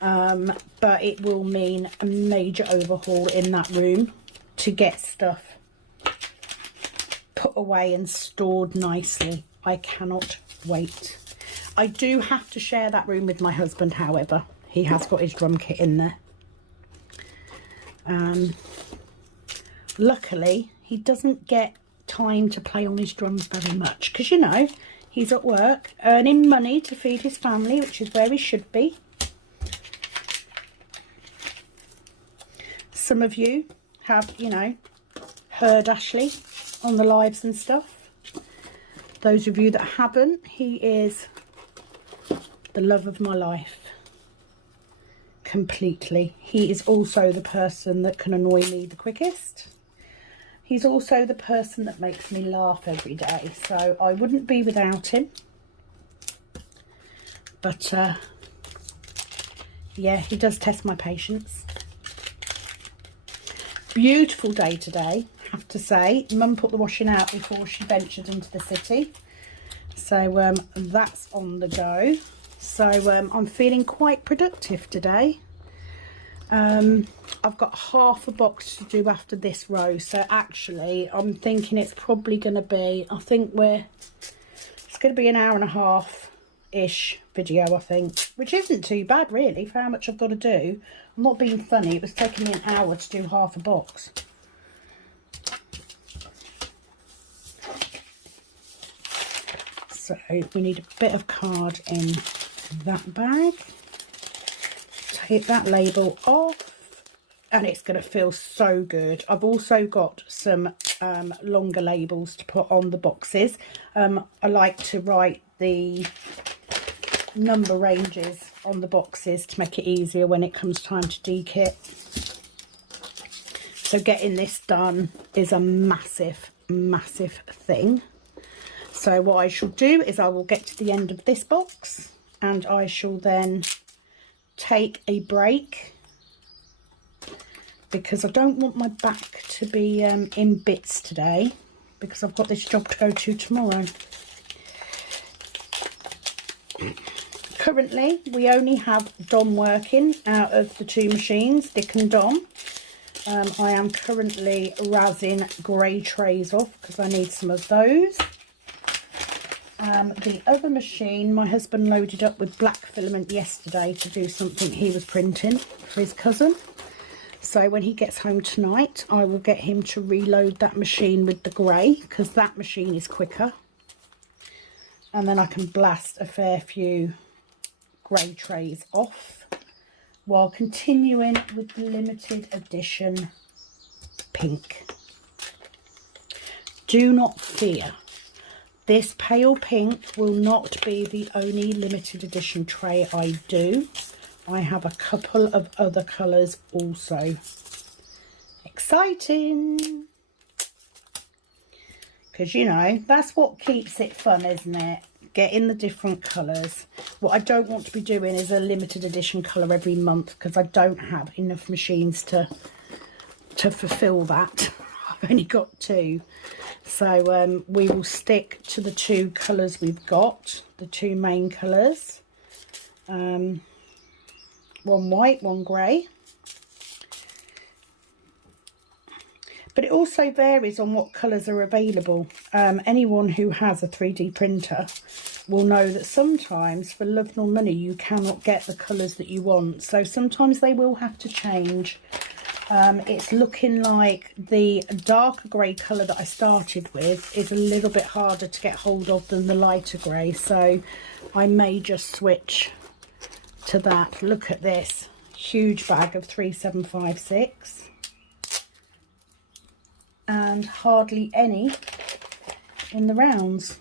But it will mean a major overhaul in that room to get stuff put away and stored nicely. I cannot wait. I do have to share that room with my husband, however. He has got his drum kit in there. Luckily, he doesn't get time to play on his drums very much because, you know, he's at work earning money to feed his family, which is where he should be. Some of you have, you know, heard Ashley on the lives and stuff. Those of you that haven't, he is the love of my life. Completely. He is also the person that can annoy me the quickest. He's also the person that makes me laugh every day. So I wouldn't be without him. But yeah, he does test my patience. Beautiful day today, I have to say. Mum put the washing out before she ventured into the city. So that's on the go. So I'm feeling quite productive today. I've got half a box to do after this row. So actually, I'm thinking it's probably going to be, it's going to be an hour and a half-ish video, I think. Which isn't too bad, really, for how much I've got to do. I'm not being funny, it was taking me an hour to do half a box. So we need a bit of card in that bag. Take that label off and it's going to feel so good. I've also got some longer labels to put on the boxes. I like to write the number ranges on the boxes to make it easier when it comes time to dekit. So getting this done is a massive thing. So what I shall do is I will get to the end of this box and I shall then take a break because I don't want my back to be in bits today because I've got this job to go to tomorrow. Currently we only have Dom working out of the two machines, Dick and Dom. I am currently razzing grey trays off because I need some of those. The other machine, my husband loaded up with black filament yesterday to do something he was printing for his cousin. So when he gets home tonight, I will get him to reload that machine with the grey because that machine is quicker. And then I can blast a fair few grey trays off while continuing with the limited edition pink. Do not fear. This pale pink will not be the only limited edition tray I do. I have a couple of other colours also. Exciting! Because, you know, that's what keeps it fun, isn't it? Getting the different colours. What I don't want to be doing is a limited edition colour every month because I don't have enough machines to fulfil that. I've only got two. So we will stick to the two colours we've got, the two main colours. One white, one grey. But it also varies on what colours are available. Anyone who has a 3D printer will know that sometimes for love nor money you cannot get the colours that you want. So sometimes they will have to change. It's looking like the darker grey colour that I started with is a little bit harder to get hold of than the lighter grey, so I may just switch to that. Look at this huge bag of 3756 and hardly any in the rounds,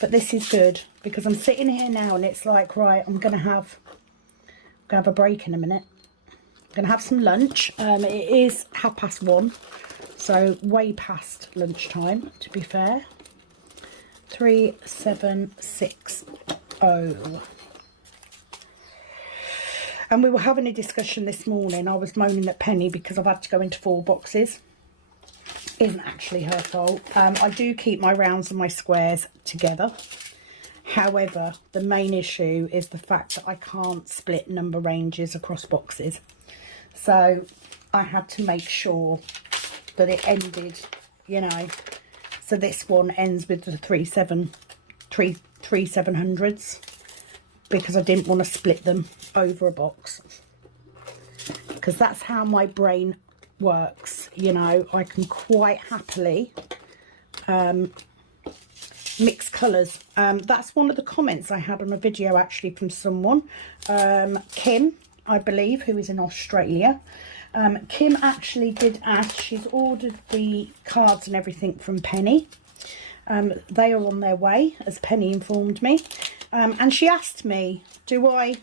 but this is good because I'm sitting here now and it's like, right, I'm gonna have a break in a minute. Going to have some lunch. It is 1:30, so way past lunchtime to be fair. 3760. And we were having a discussion this morning. I was moaning at Penny because I've had to go into 4 boxes. Isn't actually her fault. I do keep my rounds and my squares together. However, the main issue is the fact that I can't split number ranges across boxes. So I had to make sure that it ended, you know, so this one ends with the 3700s because I didn't want to split them over a box because that's how my brain works, you know. I can quite happily mix colours. That's one of the comments I had on a video actually from someone, Kim, I believe, who is in Australia. Kim actually did ask, she's ordered the cards and everything from Penni. They are on their way, as Penni informed me. And she asked me, do I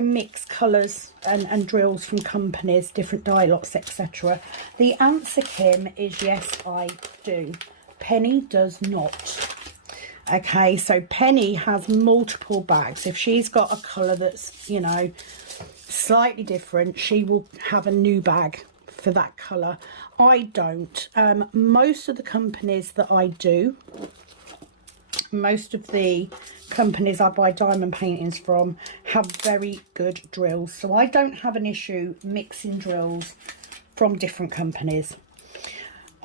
mix colours and drills from companies, different dye lots, etc. The answer, Kim, is yes, I do. Penni does not. Okay, so Penni has multiple bags. If she's got a colour that's, you know, slightly different, she will have a new bag for that colour. I don't. Most of the companies that I do, most of the companies I buy diamond paintings from have very good drills. So I don't have an issue mixing drills from different companies.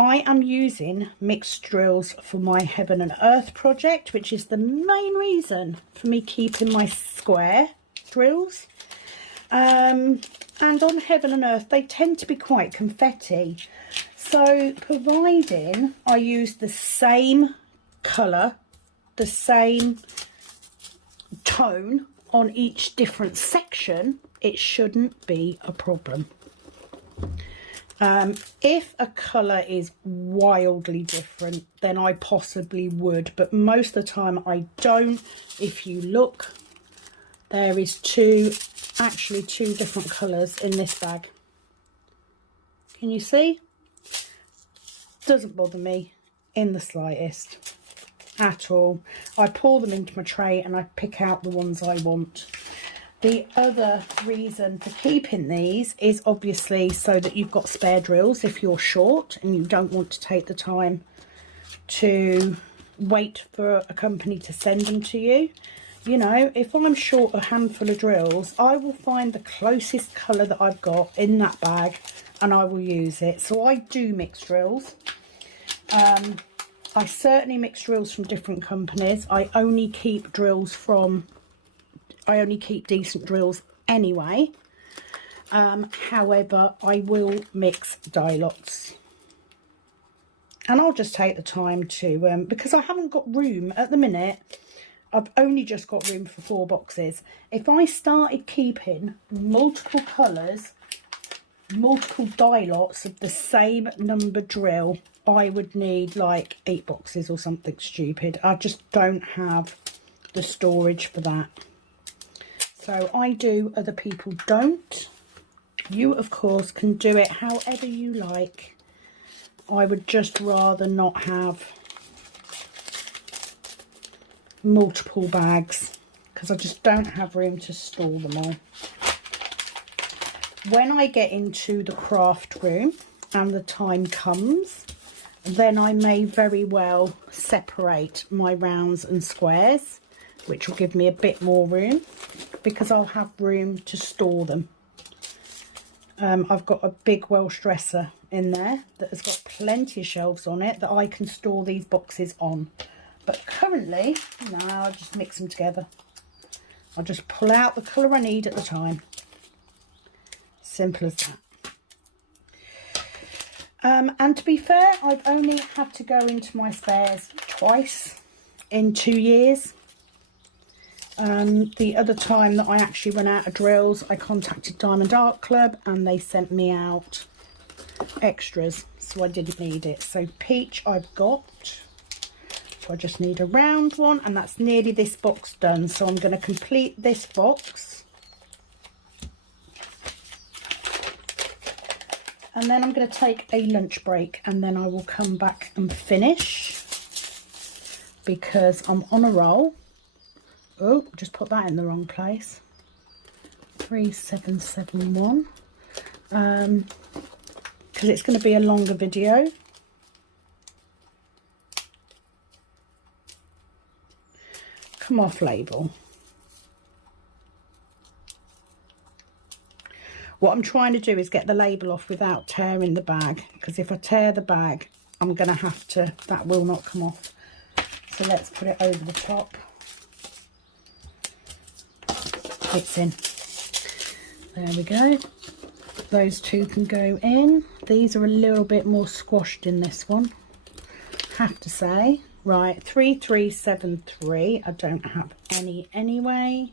I am using mixed drills for my Heaven and Earth project, which is the main reason for me keeping my square drills. And on Heaven and Earth, they tend to be quite confetti. So providing I use the same colour, the same tone on each different section, it shouldn't be a problem. If a colour is wildly different, then I possibly would, but most of the time I don't. If you look, there is actually two different colours in this bag. Can you see? Doesn't bother me in the slightest at all. I pour them into my tray and I pick out the ones I want. The other reason for keeping these is obviously so that you've got spare drills if you're short and you don't want to take the time to wait for a company to send them to you. You know, if I'm short a handful of drills, I will find the closest colour that I've got in that bag and I will use it. So I do mix drills. I certainly mix drills from different companies. I only keep decent drills anyway. However, I will mix die lots. And I'll just take the time to, because I haven't got room at the minute. I've only just got room for 4 boxes. If I started keeping multiple colours, multiple die lots of the same number drill, I would need like 8 boxes or something stupid. I just don't have the storage for that. So I do, other people don't. You, of course, can do it however you like. I would just rather not have multiple bags because I just don't have room to store them all. When I get into the craft room and the time comes, then I may very well separate my rounds and squares, which will give me a bit more room because I'll have room to store them. I've got a big Welsh dresser in there that has got plenty of shelves on it that I can store these boxes on. But currently, no, I'll just mix them together. I'll just pull out the colour I need at the time. Simple as that. And to be fair, I've only had to go into my spares twice in 2 years. The other time that I actually ran out of drills, I contacted Diamond Art Club and they sent me out extras, so I didn't need it. So peach I've got. So I just need a round one, and that's nearly this box done. So I'm going to complete this box. And then I'm going to take a lunch break and then I will come back and finish because I'm on a roll. Oh, just put that in the wrong place. 3771. Because it's going to be a longer video. Come off label. What I'm trying to do is get the label off without tearing the bag, because if I tear the bag, I'm going to have to, that will not come off. So let's put it over the top. It's in. There we go. Those two can go in. These are a little bit more squashed in this one, have to say. Right, 3373. I don't have any anyway.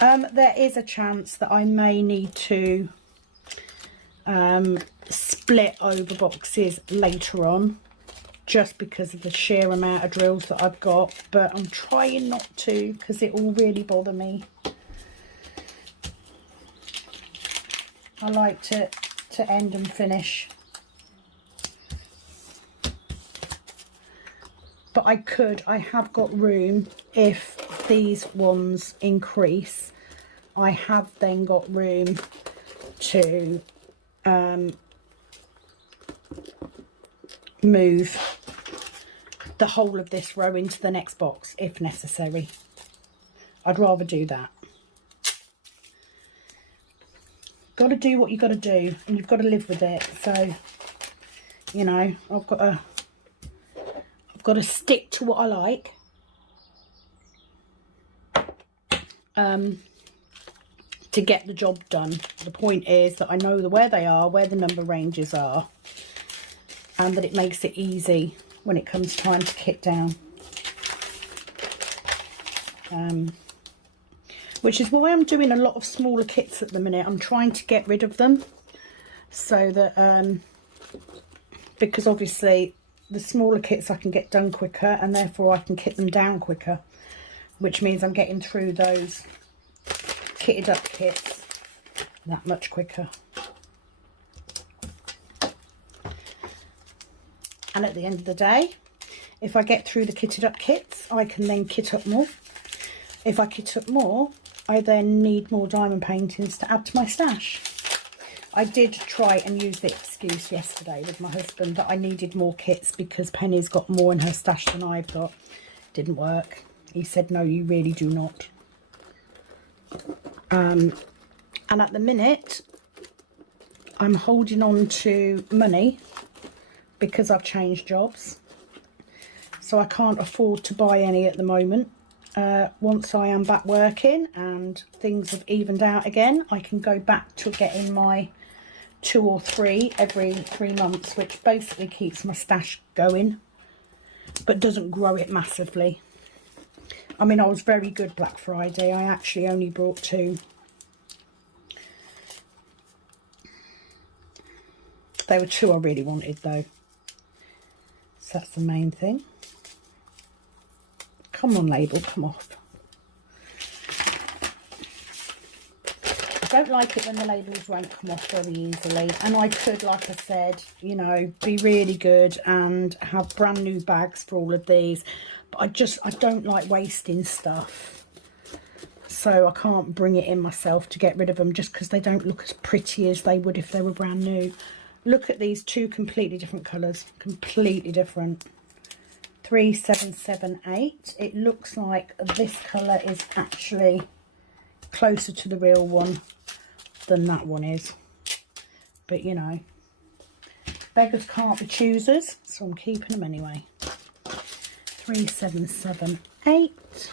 There is a chance that I may need to split over boxes later on, just because of the sheer amount of drills that I've got, but I'm trying not to because it will really bother me. I like to end and finish. But I have got room if these ones increase. I have then got room to move the whole of this row into the next box if necessary. I'd rather do that. Got to do what you got to do, and you've got to live with it. So, you know, I've got to stick to what I like. to get the job done. The point is that I know where they are, where the number ranges are, and that it makes it easy when it comes time to kit down. Which is why I'm doing a lot of smaller kits at the minute. I'm trying to get rid of them so that, because obviously the smaller kits I can get done quicker, and therefore I can kit them down quicker, which means I'm getting through those kitted up kits that much quicker. And at the end of the day, if I get through the kitted up kits, I can then kit up more. If I kit up more, I then need more diamond paintings to add to my stash. I did try and use the excuse yesterday with my husband that I needed more kits because Penny's got more in her stash than I've got. Didn't work. He said, no, you really do not. And at the minute, I'm holding on to money because I've changed jobs. So I can't afford to buy any at the moment. Once I am back working and things have evened out again, I can go back to getting my 2 or 3 every 3 months, which basically keeps my stash going, but doesn't grow it massively. I mean, I was very good Black Friday. I actually only brought 2. They were 2 I really wanted though. So that's the main thing. Come on, label, come off. I don't like it when the labels won't come off very easily. And I could, like I said, you know, be really good and have brand new bags for all of these. But I don't like wasting stuff. So I can't bring it in myself to get rid of them just because they don't look as pretty as they would if they were brand new. Look at these 2 completely different colours. Completely different. 3778. It looks like this colour is actually closer to the real one than that one is. But you know, beggars can't be choosers, so I'm keeping them anyway. 3778.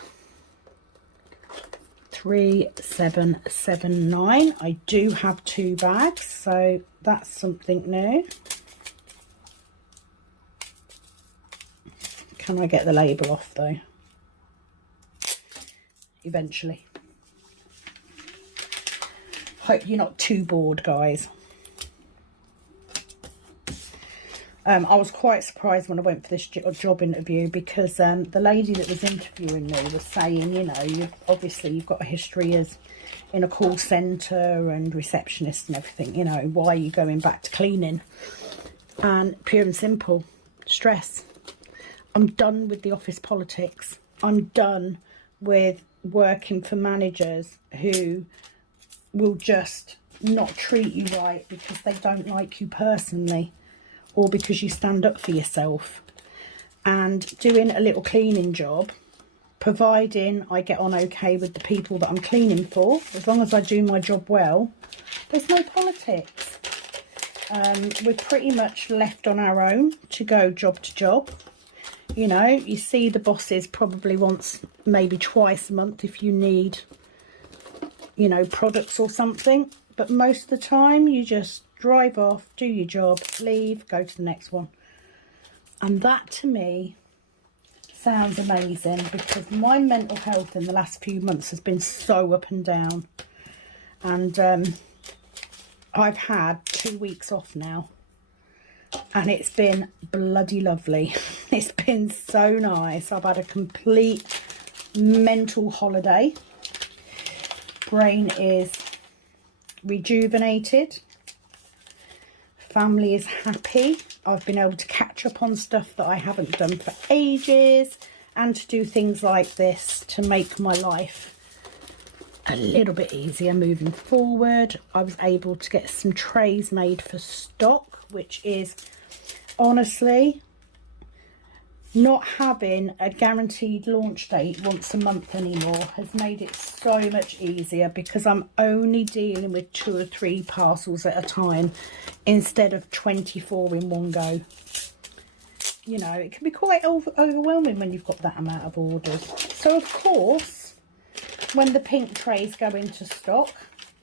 3779. I do have 2 bags, so that's something new. Can I get the label off though? Eventually. Hope you're not too bored, guys. I was quite surprised when I went for this job interview because the lady that was interviewing me was saying, you know, you've got a history as in a call centre and receptionist and everything, you know, why are you going back to cleaning? And pure and simple, stress. I'm done with the office politics. I'm done with working for managers who will just not treat you right because they don't like you personally or because you stand up for yourself. And doing a little cleaning job, providing I get on okay with the people that I'm cleaning for, as long as I do my job well, there's no politics. We're pretty much left on our own to go job to job. You know, you see the bosses probably once, maybe twice a month if you need, you know, products or something. But most of the time you just drive off, do your job, leave, go to the next one. And that to me sounds amazing because my mental health in the last few months has been so up and down. And I've had 2 weeks off now. And it's been bloody lovely. It's been so nice. I've had a complete mental holiday. Brain is rejuvenated. Family is happy. I've been able to catch up on stuff that I haven't done for ages and to do things like this to make my life a little bit easier moving forward. I was able to get some trays made for stock, which is honestly, not having a guaranteed launch date once a month anymore has made it so much easier because I'm only dealing with 2 or 3 parcels at a time instead of 24 in one go. You know, it can be quite overwhelming when you've got that amount of orders. So of course, when the pink trays go into stock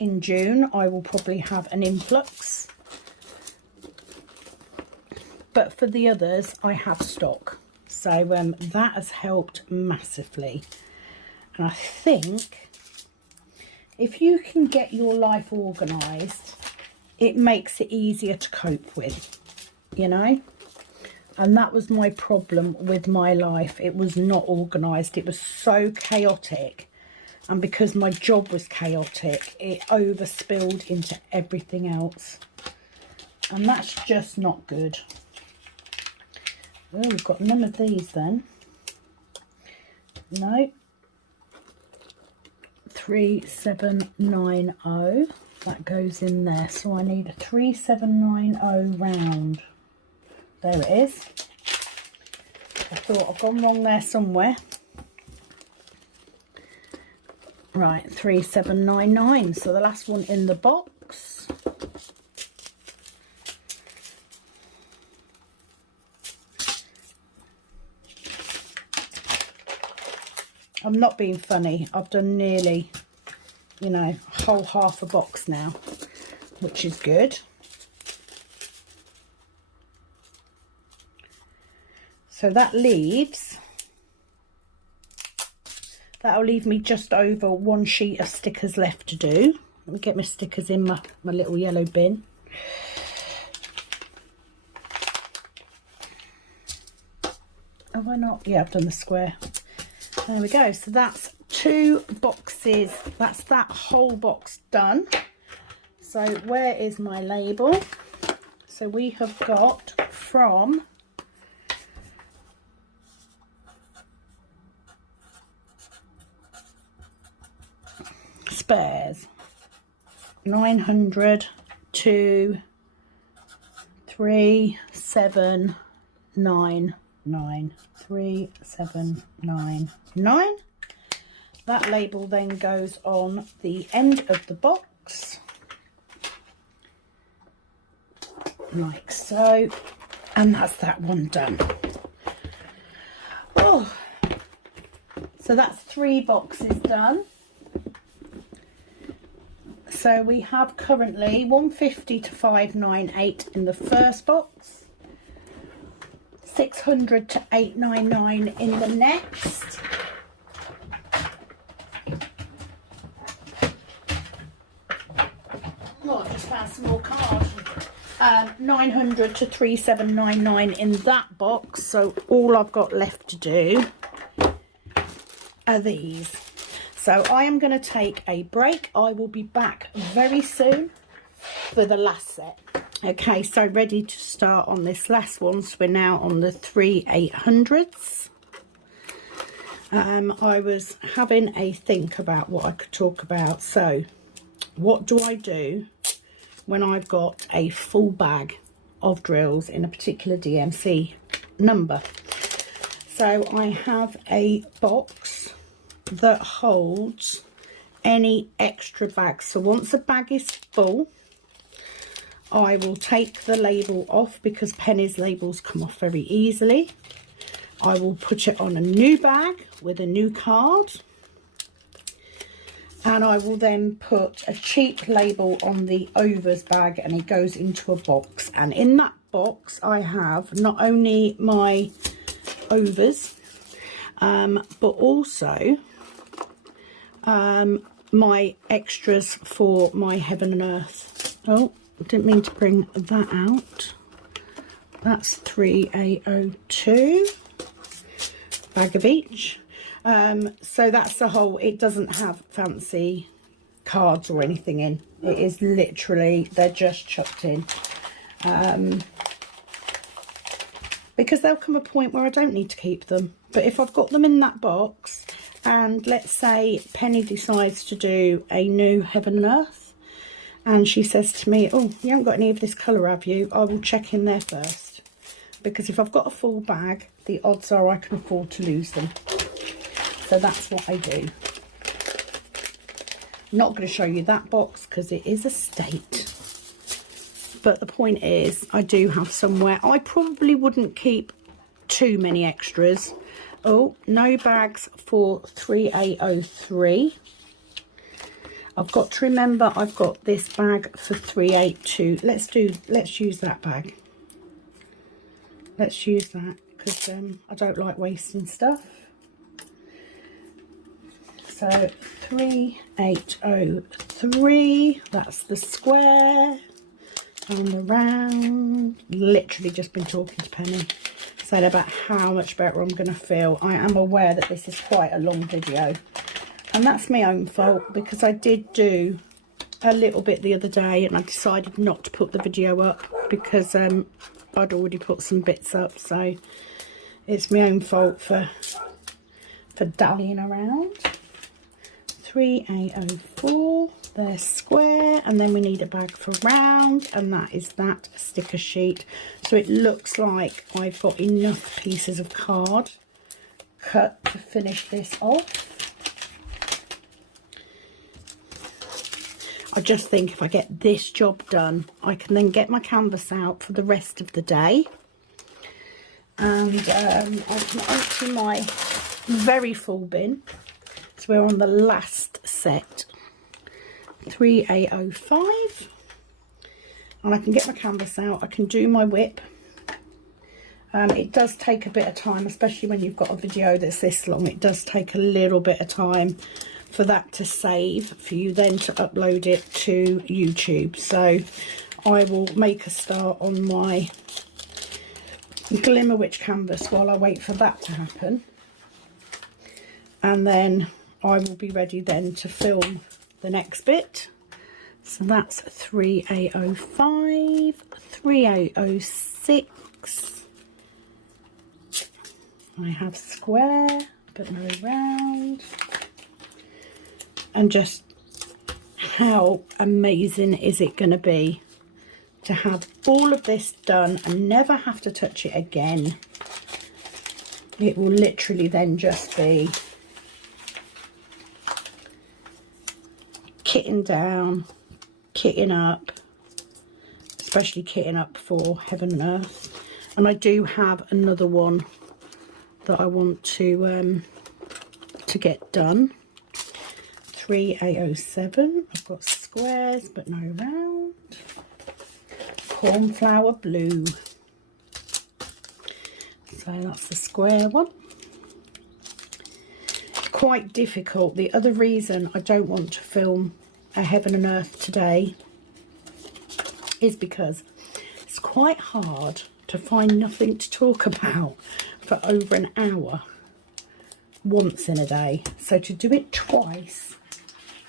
in June, I will probably have an influx. But for the others, I have stock. So that has helped massively. And I think if you can get your life organised, it makes it easier to cope with, you know. And that was my problem with my life. It was not organised. It was so chaotic. And because my job was chaotic, it overspilled into everything else. And that's just not good. Oh, we've got none of these then. No. 3790. That goes in there. So I need a 3790 round. There it is. I thought I've gone wrong there somewhere. Right, 3799. So the last one in the box. I'm not being funny. I've done nearly, you know, a whole half a box now, which is good. So that leaves, that'll leave me just over one sheet of stickers left to do. Let me get my stickers in my little yellow bin. Have I not? Yeah, I've done the square. There we go. So that's 2 boxes. That's that whole box done. So where is my label? So we have got from spares 900 to 3799. 3799. That label then goes on the end of the box like so, and that's that one done. Oh, so that's 3 boxes done. So we have currently 150 to 598 in the first box, 600 to 899 in the next. Oh, I just found some more cards. 900 to 3799 in that box. So all I've got left to do are these. So I am going to take a break. I will be back very soon for the last set. Okay, so ready to start on this last one. So we're now on the 3800s. I was having a think about what I could talk about. So what do I do when I've got a full bag of drills in a particular DMC number? So I have a box that holds any extra bags. So once a bag is full, I will take the label off because Penni's labels come off very easily. I will put it on a new bag with a new card, and I will then put a cheap label on the overs bag, and it goes into a box. And in that box I have not only my overs but also my extras for my Heaven and Earth. Oh, I didn't mean to bring that out. That's 3802, bag of each. So that's the whole. It doesn't have fancy cards or anything in. It is literally, they're just chucked in. Because there'll come a point where I don't need to keep them. But if I've got them in that box, and let's say Penni decides to do a new Heaven and Earth, and she says to me, oh, you haven't got any of this colour, have you? I will check in there first. Because if I've got a full bag, the odds are I can afford to lose them. So that's what I do. I'm not going to show you that box because it is a state. But the point is, I do have somewhere. I probably wouldn't keep too many extras. Oh, no bags for 3803. I've got to remember I've got this bag for 382. Let's use that bag. Let's use that because I don't like wasting stuff. So 3803, that's the square and the round. Literally just been talking to Penny, saying about how much better I'm going to feel. I am aware that this is quite a long video, and that's my own fault because I did do a little bit the other day and I decided not to put the video up because I'd already put some bits up, so it's my own fault for dallying around. 3804, there's square, and then we need a bag for round, and that is that sticker sheet. So it looks like I've got enough pieces of card cut to finish this off. I just think if I get this job done, I can then get my canvas out for the rest of the day, and I can empty my very full bin. So we're on the last set, 3805, and I can get my canvas out, I can do my whip. It does take a bit of time, especially when you've got a video that's this long. It does take a little bit of time for that to save, for you then to upload it to YouTube. So I will make a start on my Glimmer Witch canvas while I wait for that to happen, and then I will be ready then to film the next bit. So that's 3805, 3806. I have square but no round. And just how amazing is it going to be to have all of this done and never have to touch it again. It will literally then just be kitting down, kitting up, especially kitting up for Heaven and Earth. And I do have another one that I want to get done. 3807, I've got squares but no round. Cornflower blue, so that's the square one. Quite difficult. The other reason I don't want to film a Heaven and Earth today is because it's quite hard to find nothing to talk about for over an hour once in a day. So to do it twice,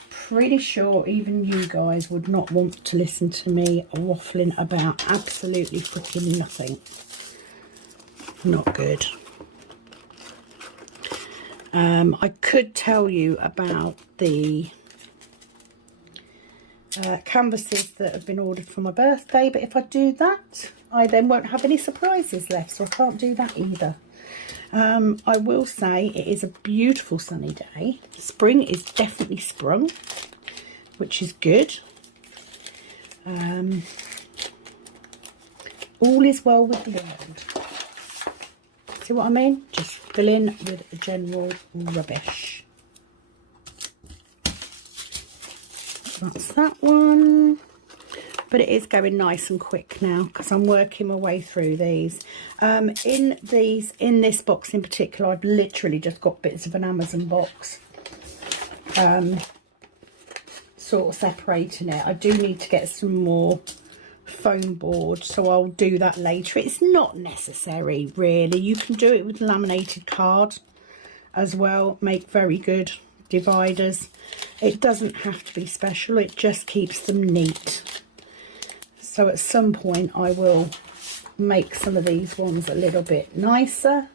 pretty sure even you guys would not want to listen to me waffling about absolutely freaking nothing. Not good. I could tell you about the canvases that have been ordered for my birthday, but if I do that, I then won't have any surprises left, so I can't do that either. I will say it is a beautiful sunny day. Spring is definitely sprung, which is good. All is well with the world. See what I mean? Just fill in with general rubbish. That's that one. But it is going nice and quick now because I'm working my way through these. In this box in particular, I've literally just got bits of an Amazon box. Sort of separating it. I do need to get some more foam board, so I'll do that later. It's not necessary really. You can do it with laminated card as well. Make very good dividers. It doesn't have to be special, it just keeps them neat. So at some point I will make some of these ones a little bit nicer,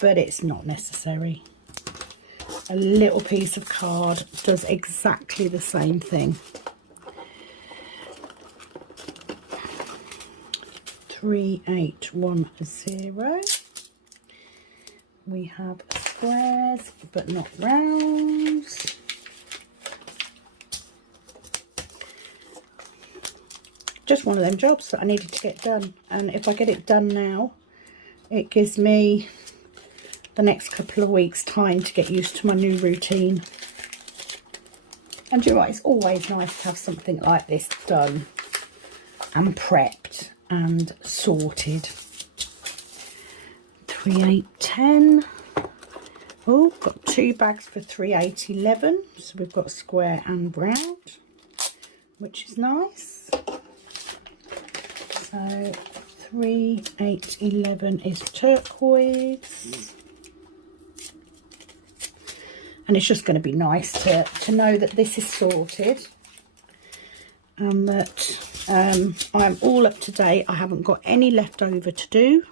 but it's not necessary. A little piece of card does exactly the same thing. 3810. We have squares but not rounds. Just one of them jobs that I needed to get done, and if I get it done now, it gives me the next couple of weeks time to get used to my new routine. And do you know what, it's always nice to have something like this done and prepped and sorted. 3/8/10. Oh, got 2 bags for 3/8/11. So we've got square and round, which is nice. So 3/8/11 is turquoise. And it's just going to be nice to know that this is sorted. And that I'm all up to date. I haven't got any left over to do.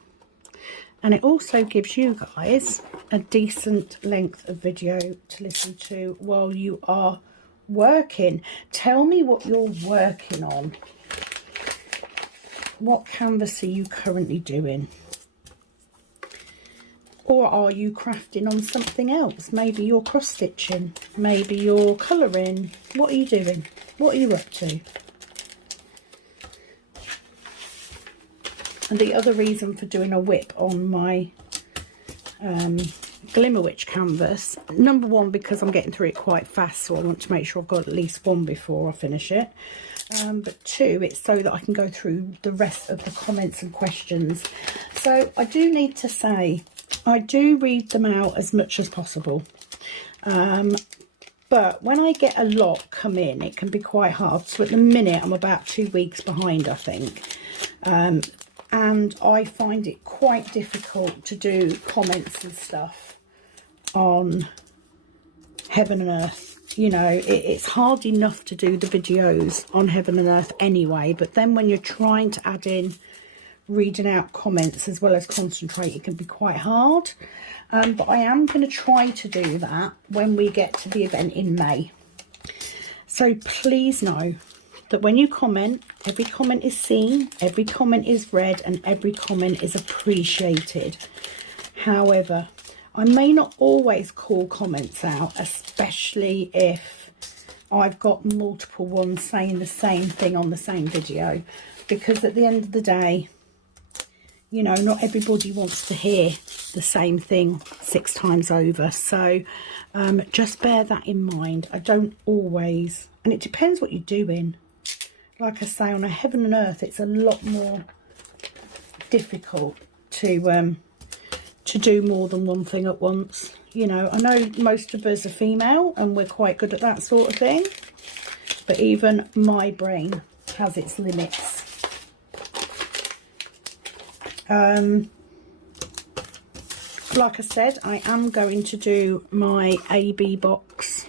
And it also gives you guys a decent length of video to listen to while you are working. Tell me what you're working on. What canvas are you currently doing? Or are you crafting on something else? Maybe you're cross stitching, maybe you're colouring. What are you doing? What are you up to? And the other reason for doing a whip on my Glimmer Witch canvas, number one, because I'm getting through it quite fast, so I want to make sure I've got at least one before I finish it. But two, it's so that I can go through the rest of the comments and questions. So I do need to say, I do read them out as much as possible. But when I get a lot come in, it can be quite hard. So at the minute, I'm about 2 weeks behind, I think. And I find it quite difficult to do comments and stuff on Heaven and Earth. You know, it's hard enough to do the videos on Heaven and Earth anyway, but then when you're trying to add in reading out comments as well as concentrate, it can be quite hard. But I am going to try to do that when we get to the event in May. So please know that when you comment, every comment is seen, every comment is read, and every comment is appreciated. However, I may not always call comments out, especially if I've got multiple ones saying the same thing on the same video, because at the end of the day, you know, not everybody wants to hear the same thing 6 times over. So just bear that in mind. I don't always, and it depends what you're doing. Like I say, on a Heaven and Earth, it's a lot more difficult to do more than one thing at once. You know, I know most of us are female and we're quite good at that sort of thing, but even my brain has its limits. Like I said, I am going to do my AB box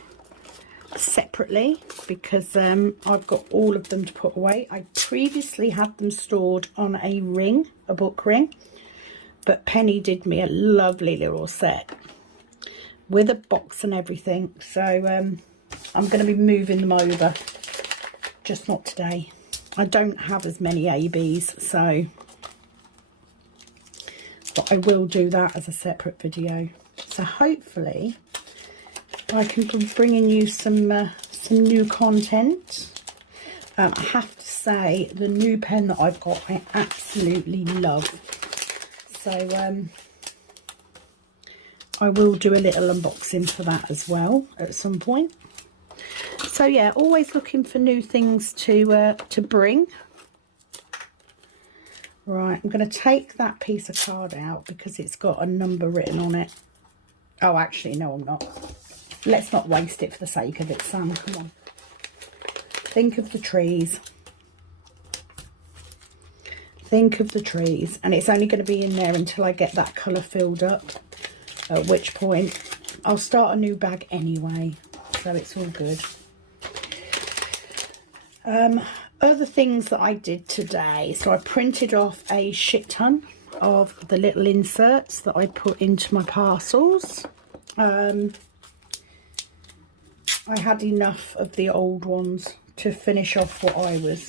separately because I've got all of them to put away. I previously had them stored on a ring, a book ring, but Penny did me a lovely little set with a box and everything. So I'm going to be moving them over, just not today. I don't have as many ABs, so, but I will do that as a separate video. So hopefully I can be bringing you some new content. I have to say, the new pen that I've got, I absolutely love. So I will do a little unboxing for that as well at some point. So yeah, always looking for new things to bring. Right, I'm going to take that piece of card out because it's got a number written on it. Oh, actually, no, I'm not. Let's not waste it for the sake of it, Sam. Come on. Think of the trees. Think of the trees. And it's only going to be in there until I get that colour filled up. At which point, I'll start a new bag anyway. So it's all good. Other things that I did today. So I printed off a shit ton of the little inserts that I put into my parcels. I had enough of the old ones to finish off to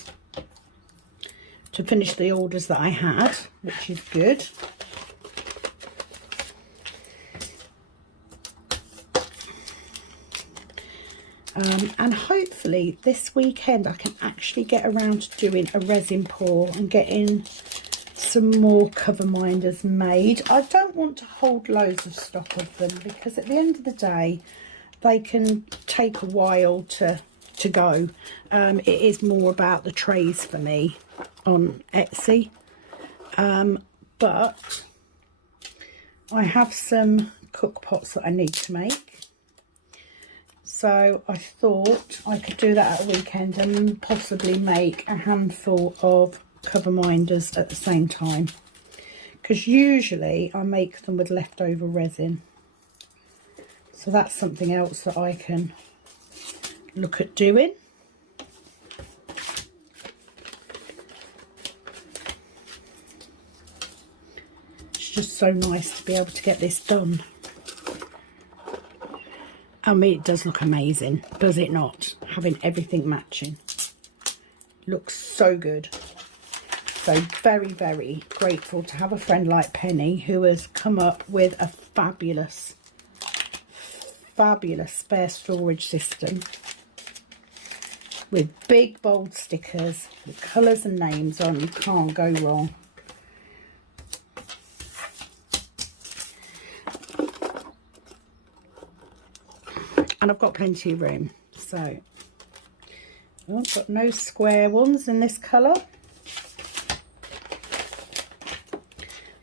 finish the orders that I had, which is good. And hopefully this weekend I can actually get around to doing a resin pour and getting some more cover minders made. I don't want to hold loads of stock of them because at the end of the day they can take a while to to go. It is more about the trays for me on Etsy. But I have some cook pots that I need to make. So I thought I could do that at a weekend and possibly make a handful of cover minders at the same time. Because usually I make them with leftover resin. So that's something else that I can look at doing. It's just so nice to be able to get this done. I mean, it does look amazing, does it not? Having everything matching. Looks so good. So very, very grateful to have a friend like Penny who has come up with a fabulous, fabulous spare storage system with big bold stickers with colours and names on. You can't go wrong. And I've got plenty of room. So I've got no square ones in this colour.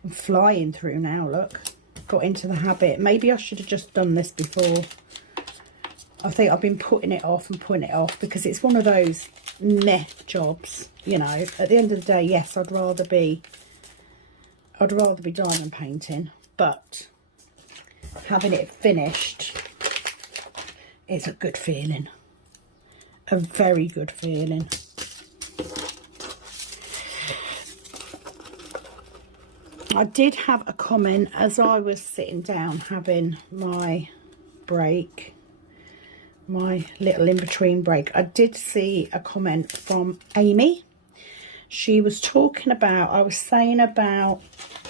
I'm flying through now, look. Got into the habit. Maybe I should have just done this before. I think I've been putting it off and putting it off because it's one of those meh jobs, you know. At the end of the day, yes, I'd rather be diamond painting, but having it finished is a good feeling. A very good feeling. I did have a comment as I was sitting down having my break, my little in-between break. I did see a comment from Amy. She was talking about, I was saying about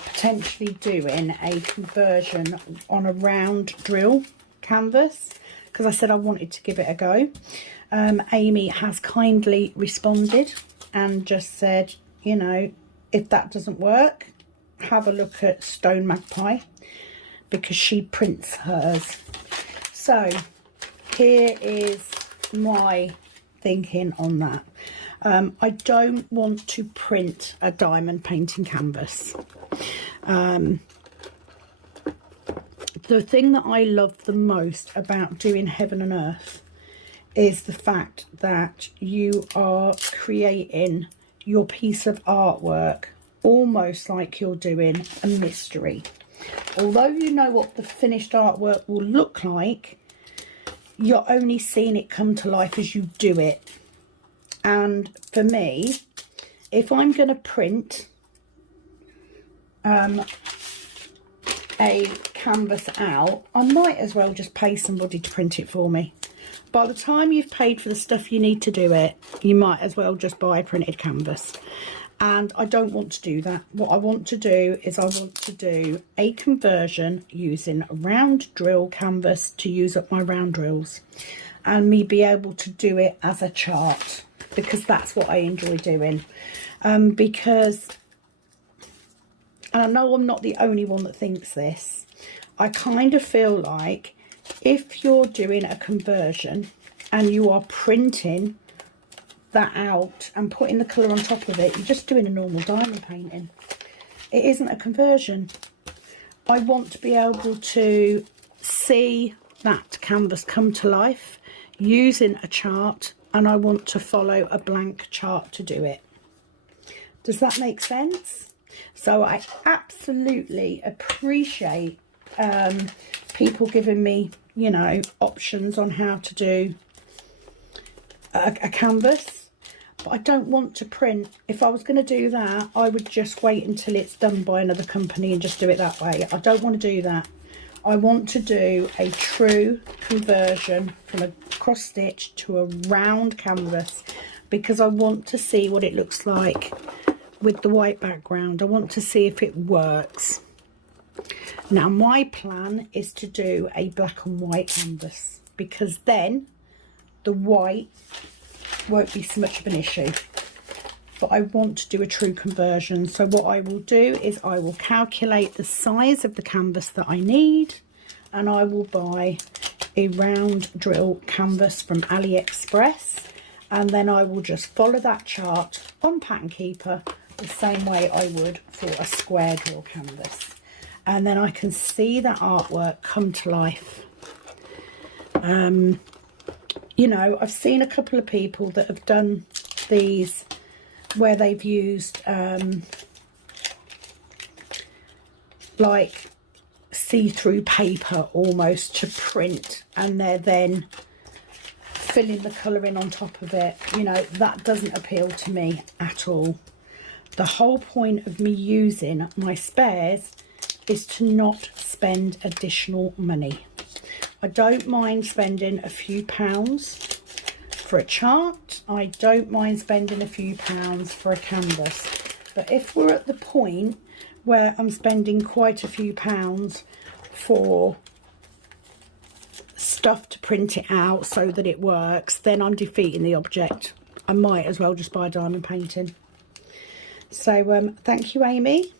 potentially doing a conversion on a round drill canvas because I said I wanted to give it a go. Amy has kindly responded and just said, you know, if that doesn't work, have a look at Stone Magpie because she prints hers. So here is my thinking on that. I don't want to print a diamond painting canvas. The thing that I love the most about doing Heaven and Earth is the fact that you are creating your piece of artwork almost like you're doing a mystery. Although you know what the finished artwork will look like, you're only seeing it come to life as you do it. And for me, if I'm going to print a canvas out, I might as well just pay somebody to print it for me. By the time you've paid for the stuff you need to do it, you might as well just buy a printed canvas. And I don't want to do that. What I want to do is I want to do a conversion using a round drill canvas to use up my round drills and me be able to do it as a chart because that's what I enjoy doing. Because, and I know I'm not the only one that thinks this, I kind of feel like if you're doing a conversion and you are printing that out and putting the colour on top of it, you're just doing a normal diamond painting. It isn't a conversion. I want to be able to see that canvas come to life using a chart, and I want to follow a blank chart to do it. Does that make sense? So I absolutely appreciate people giving me, you know, options on how to do a canvas. But I don't want to print. If I was going to do that, I would just wait until it's done by another company and just do it that way. I don't want to do that. I want to do a true conversion from a cross stitch to a round canvas because I want to see what it looks like with the white background. I want to see if it works. Now my plan is to do a black and white canvas because then the white won't be so much of an issue. But I want to do a true conversion. So what I will do is I will calculate the size of the canvas that I need and I will buy a round drill canvas from AliExpress, and then I will just follow that chart on Pattern Keeper the same way I would for a square drill canvas, and then I can see that artwork come to life. You know, I've seen a couple of people that have done these where they've used like see-through paper almost to print, and they're then filling the colour in on top of it. You know, that doesn't appeal to me at all. The whole point of me using my spares is to not spend additional money. I don't mind spending a few pounds for a chart. I don't mind spending a few pounds for a canvas. But if we're at the point where I'm spending quite a few pounds for stuff to print it out so that it works, then I'm defeating the object. I might as well just buy diamond painting. So thank you, Amy.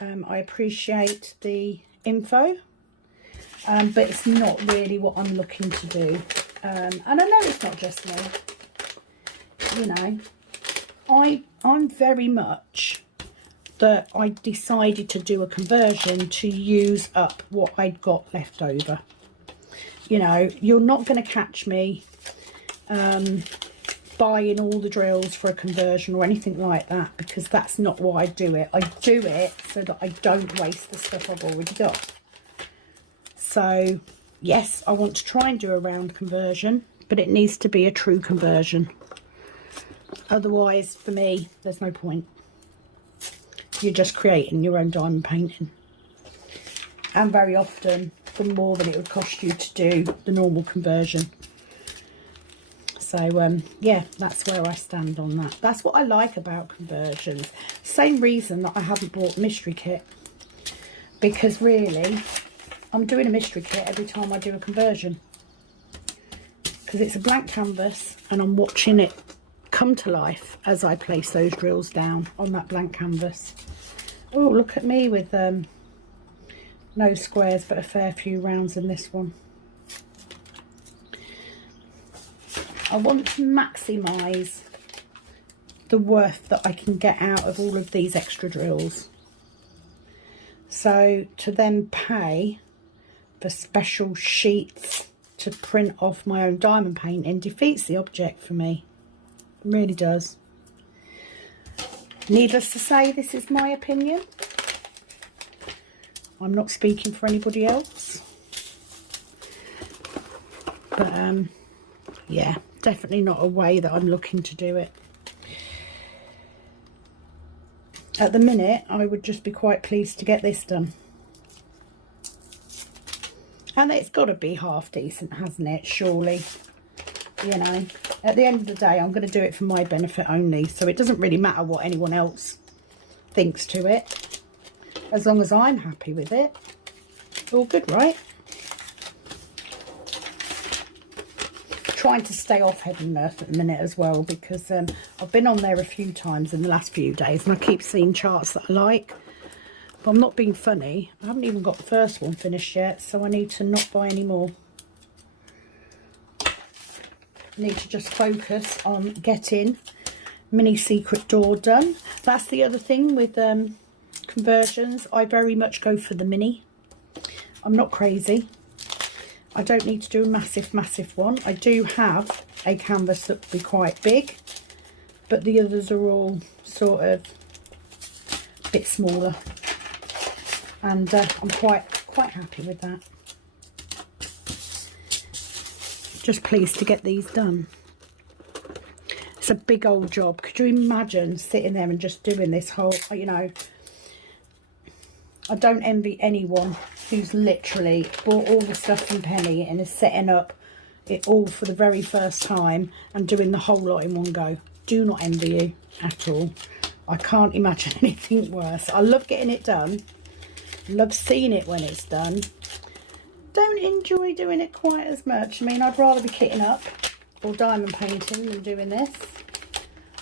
I appreciate the info, but it's not really what I'm looking to do. And I know it's not just me. You know, I'm very much that I decided to do a conversion to use up what I'd got left over. You know, you're not going to catch me buying all the drills for a conversion or anything like that, because that's not why I do it. I do it so that I don't waste the stuff I've already got. So yes, I want to try and do a round conversion, but it needs to be a true conversion. Otherwise, for me, there's no point. You're just creating your own diamond painting, and very often for more than it would cost you to do the normal conversion. So yeah, that's where I stand on that. That's what I like about conversions. Same reason that I haven't bought mystery kit, because really I'm doing a mystery kit every time I do a conversion, because it's a blank canvas and I'm watching it come to life as I place those drills down on that blank canvas. Oh, look at me with no squares but a fair few rounds in this one. I want to maximise the worth that I can get out of all of these extra drills. So to then pay for special sheets to print off my own diamond painting defeats the object for me. It really does. Needless to say, this is my opinion. I'm not speaking for anybody else. But yeah, definitely not a way that I'm looking to do it. At the minute, I would just be quite pleased to get this done. And it's got to be half decent, hasn't it? Surely. You know, at the end of the day, I'm going to do it for my benefit only. So it doesn't really matter what anyone else thinks to it. As long as I'm happy with it. All good, right? Trying to stay off Heaven and Earth at the minute as well, because I've been on there a few times in the last few days and I keep seeing charts that I like. But I'm not being funny. I haven't even got the first one finished yet, so I need to not buy any more. I need to just focus on getting Mini Secret Door done. That's the other thing with conversions. I very much go for the mini. I'm not crazy. I don't need to do a massive one. I do have a canvas that would be quite big, but the others are all sort of a bit smaller, and I'm quite happy with that. Just pleased to get these done. It's a big old job. Could you imagine sitting there and just doing this whole, you know, I don't envy anyone who's literally bought all the stuff from Penni and is setting up it all for the very first time and doing the whole lot in one go. Do not envy you at all. I can't imagine anything worse. I love getting it done. Love seeing it when it's done. Don't enjoy doing it quite as much. I mean, I'd rather be kitting up or diamond painting than doing this.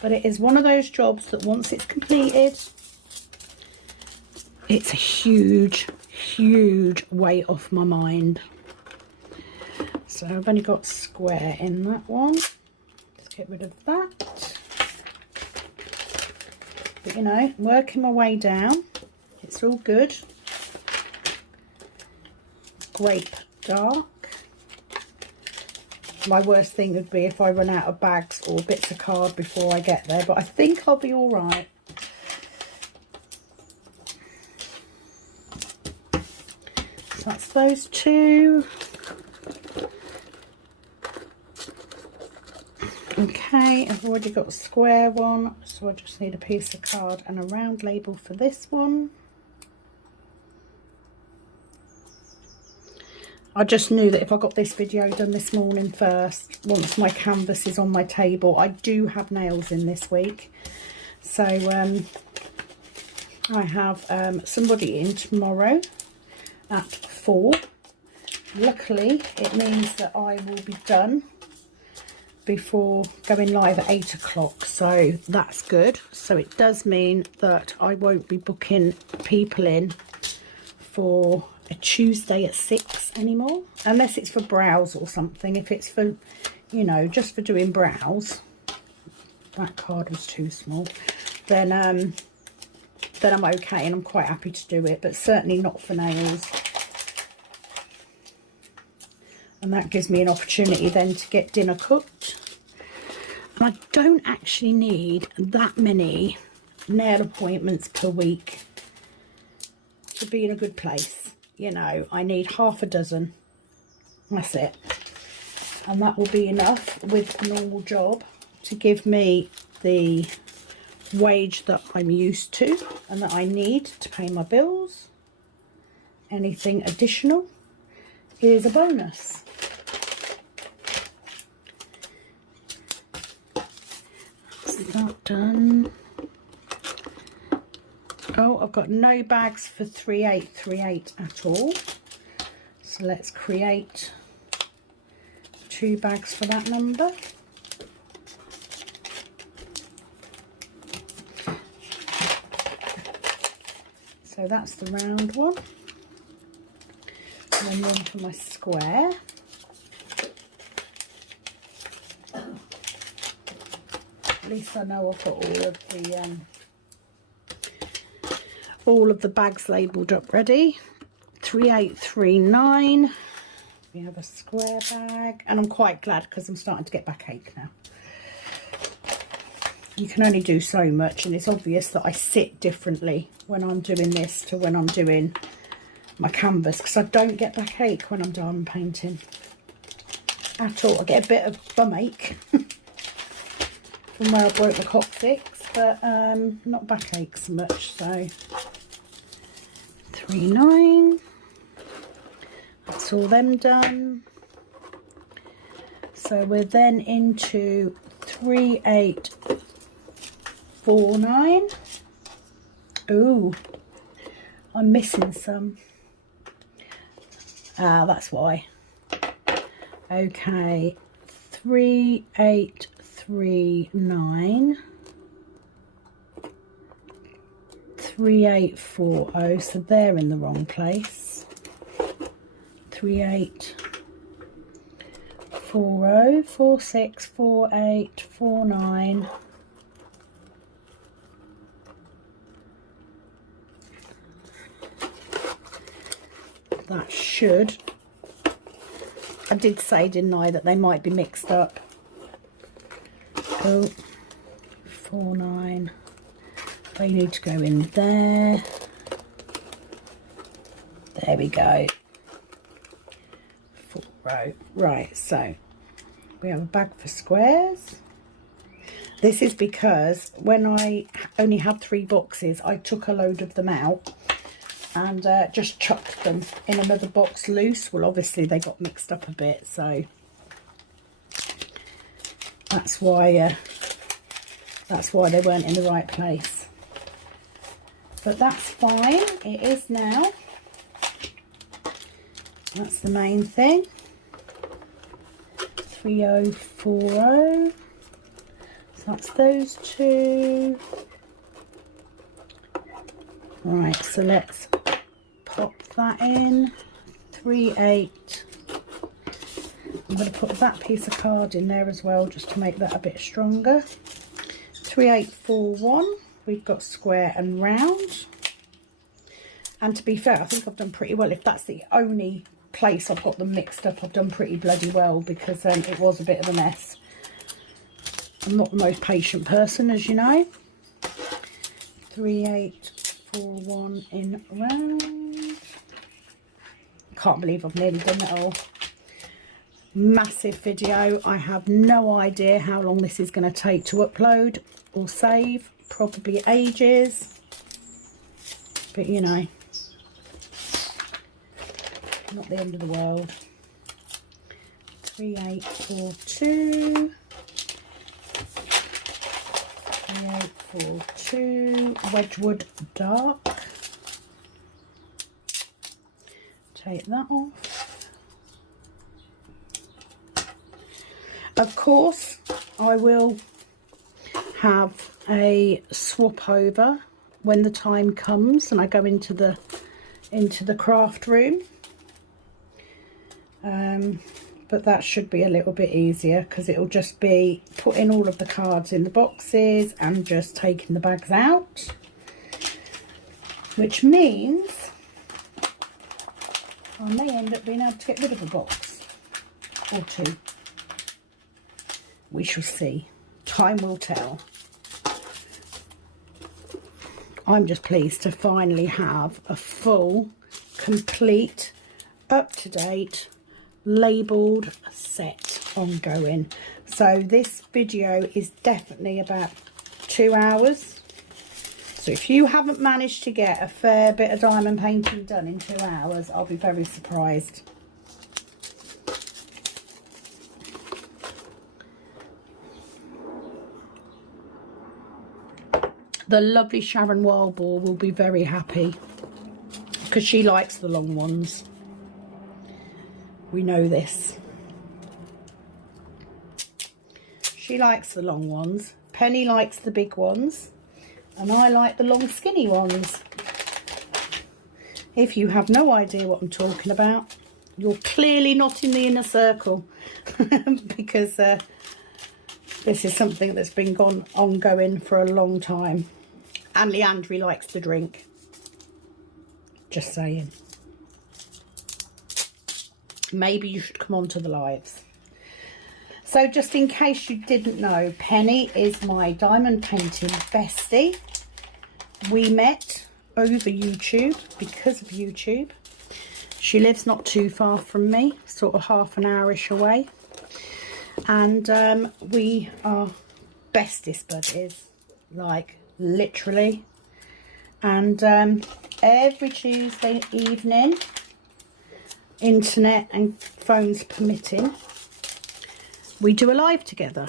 But it is one of those jobs that once it's completed, it's a huge weight off my mind. So I've only got square in that one. Let's get rid of that. But you know, working my way down, it's all good. Grape dark. My worst thing would be if I run out of bags or bits of card before I get there, but I think I'll be all right. So that's those two. Okay, I've already got a square one, so I just need a piece of card and a round label for this one. I just knew that if I got this video done this morning first, once my canvas is on my table, I do have nails in this week. So I have somebody in tomorrow at 4. Luckily, it means that I will be done before going live at 8 o'clock, so that's good. So it does mean that I won't be booking people in for a Tuesday at 6 anymore, unless it's for brows or something. If it's for, you know, just for doing brows, that card was too small, then I'm okay and I'm quite happy to do it, but certainly not for nails. And that gives me an opportunity then to get dinner cooked. And I don't actually need that many nail appointments per week to be in a good place. You know, I need half a dozen. That's it. And that will be enough with a normal job to give me the wage that I'm used to and that I need to pay my bills. Anything additional is a bonus. That's that done. Oh, I've got no bags for 3838 at all. So let's create 2 bags for that number. So that's the round one. And then one for my square. At least I know I've got all of the bags labelled up ready. 3839. We have a square bag, and I'm quite glad because I'm starting to get backache now. You can only do so much, and it's obvious that I sit differently when I'm doing this to when I'm doing my canvas, because I don't get backache when I'm diamond painting at all. I get a bit of bum ache from where I broke my coccyx, but not backache so much. So 39, that's all them done. So we're then into 3849. Ooh, I'm missing some. Ah, that's why. Okay, 3839. 3840, so they're in the wrong place. 3840, 46, 48, 49. That should. I did say, didn't I, that they might be mixed up. Oh, 49. They need to go in there. There we go. 4 row. Right, so we have a bag for squares. This is because when I only had 3 boxes, I took a load of them out and just chucked them in another box loose. Well, obviously they got mixed up a bit, so that's why they weren't in the right place. But that's fine, it is now. That's the main thing. 3040. So that's those 2. Right, so let's pop that in. 38. I'm going to put that piece of card in there as well, just to make that a bit stronger. 3841, we've got square and round. And to be fair, I think I've done pretty well. If that's the only place I've got them mixed up, I've done pretty bloody well, because it was a bit of a mess. I'm not the most patient person, as you know. 3841 in round. Can't believe I've nearly done it all. Massive video. I have no idea how long this is going to take to upload or save. Probably ages. But you know, not the end of the world. 3842. 3842. Wedgwood dark. Take that off. Of course, I will have a swap over when the time comes and I go into the craft room. But that should be a little bit easier, because it'll just be putting all of the cards in the boxes and just taking the bags out, which means I may end up being able to get rid of a box or two. We shall see. Time will tell. I'm just pleased to finally have a full, complete, up-to-date, labelled set ongoing. So this video is definitely about 2 hours. So if you haven't managed to get a fair bit of diamond painting done in 2 hours, I'll be very surprised. The lovely Sharon Wildboar will be very happy, because she likes the long ones. We know this. She likes the long ones. Penny likes the big ones. And I like the long skinny ones. If you have no idea what I'm talking about, you're clearly not in the inner circle. Because this is something that's been ongoing for a long time. And Leandri likes to drink. Just saying. Maybe you should come on to the lives. So just in case you didn't know, Penny is my diamond painting bestie. We met over YouTube, because of YouTube. She lives not too far from me, sort of half an hour-ish away. And we are bestest buddies, like literally. And every Tuesday evening, internet and phones permitting, we do a live together.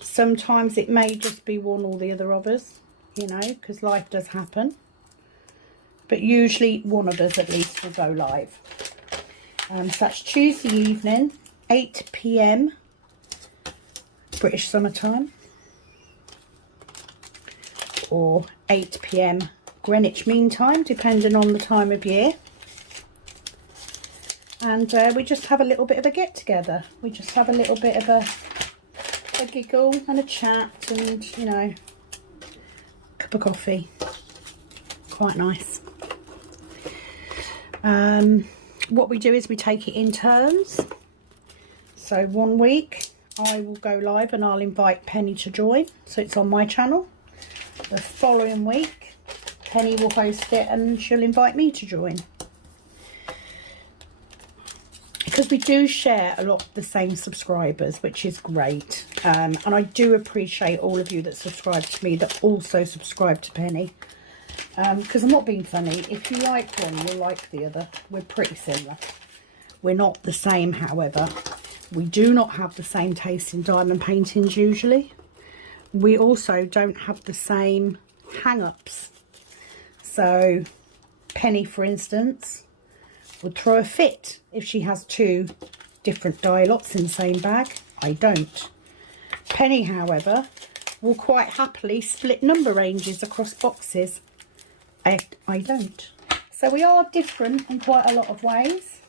Sometimes it may just be one or the other of us, you know, because life does happen. But usually one of us at least will go live. So that's Tuesday evening, 8 PM British summertime, or 8 PM Greenwich Mean Time, depending on the time of year. And we just have a little bit of a get together. We just have a little bit of a giggle and a chat, and you know, cup of coffee. Quite nice. What we do is we take it in turns. So one week I will go live and I'll invite Penny to join, so it's on my channel. The following week Penny will host it and she'll invite me to join, because we do share a lot of the same subscribers, which is great. And I do appreciate all of you that subscribe to me that also subscribe to Penny. Because I'm not being funny. If you like one, you'll like the other. We're pretty similar. We're not the same, however. We do not have the same taste in diamond paintings usually. We also don't have the same hang-ups. So Penny, for instance, would throw a fit if she has two different dye lots in the same bag. I don't. Penny, however, will quite happily split number ranges across boxes. I don't. So we are different in quite a lot of ways.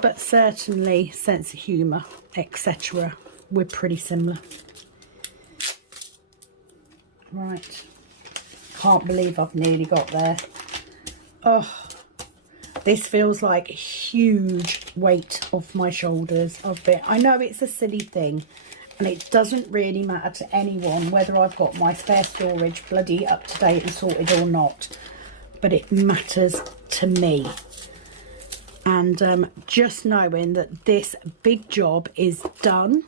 But certainly sense of humour, etc. we're pretty similar. Right, can't believe I've nearly got there. Oh, this feels like a huge weight off my shoulders. I know it's a silly thing, and it doesn't really matter to anyone whether I've got my spare storage bloody up to date and sorted or not, but it matters to me. And just knowing that this big job is done,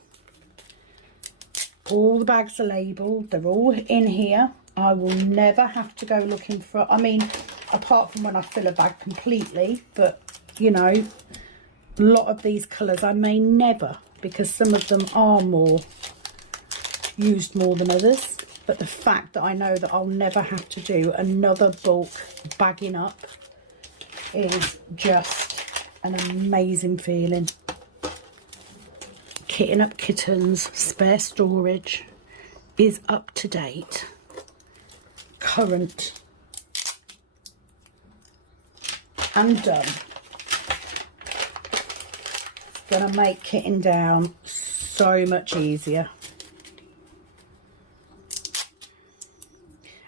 all the bags are labelled, they're all in here. I will never have to go looking for, I mean, apart from when I fill a bag completely, but you know, a lot of these colours I may never, because some of them are more used more than others. But the fact that I know that I'll never have to do another bulk bagging up is just an amazing feeling. Kitting Up Kittens spare storage is up to date, current and done. It's gonna make kitting down so much easier.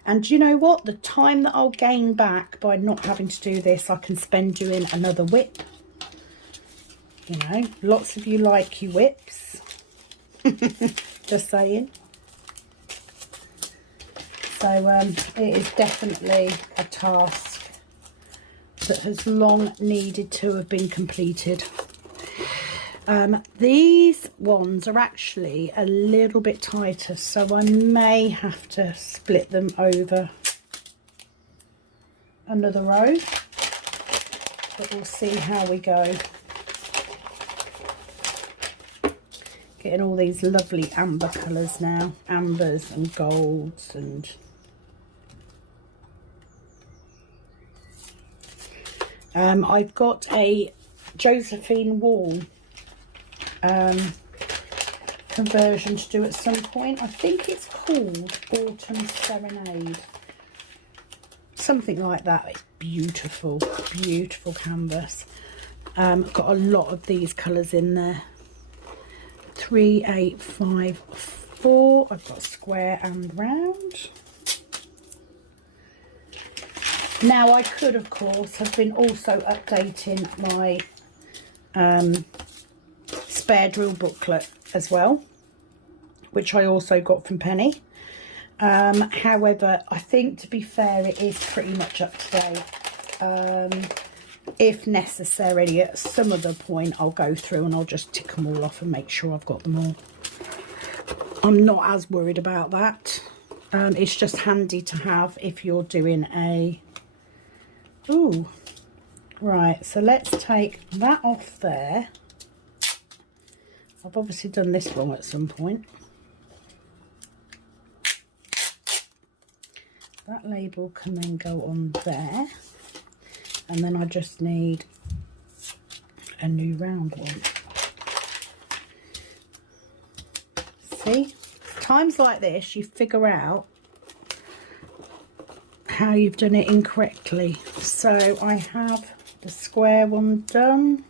And you know what, the time that I'll gain back by not having to do this, I can spend doing another whip. You know, lots of you like your whips. Just saying. So it is definitely a task that has long needed to have been completed. These ones are actually a little bit tighter, so I may have to split them over another row, but we'll see how we go. Getting all these lovely amber colours now, ambers and golds, and I've got a Josephine Wall conversion to do at some point. I think it's called Autumn Serenade, something like that. It's beautiful, beautiful canvas. Got a lot of these colours in there. 3, 8, 5, 4. I've got square and round. Now I could, of course, have been also updating my spare drill booklet as well, which I also got from Penni. However, I think, to be fair, it is pretty much up to date. If necessary, at some other point I'll go through and I'll just tick them all off and make sure I've got them all. I'm not as worried about that. It's just handy to have if you're doing a... Ooh, right, so let's take that off there. I've obviously done this wrong at some point. That label can then go on there. And then I just need a new round one. See, times like this you figure out how you've done it incorrectly. So I have the square one done.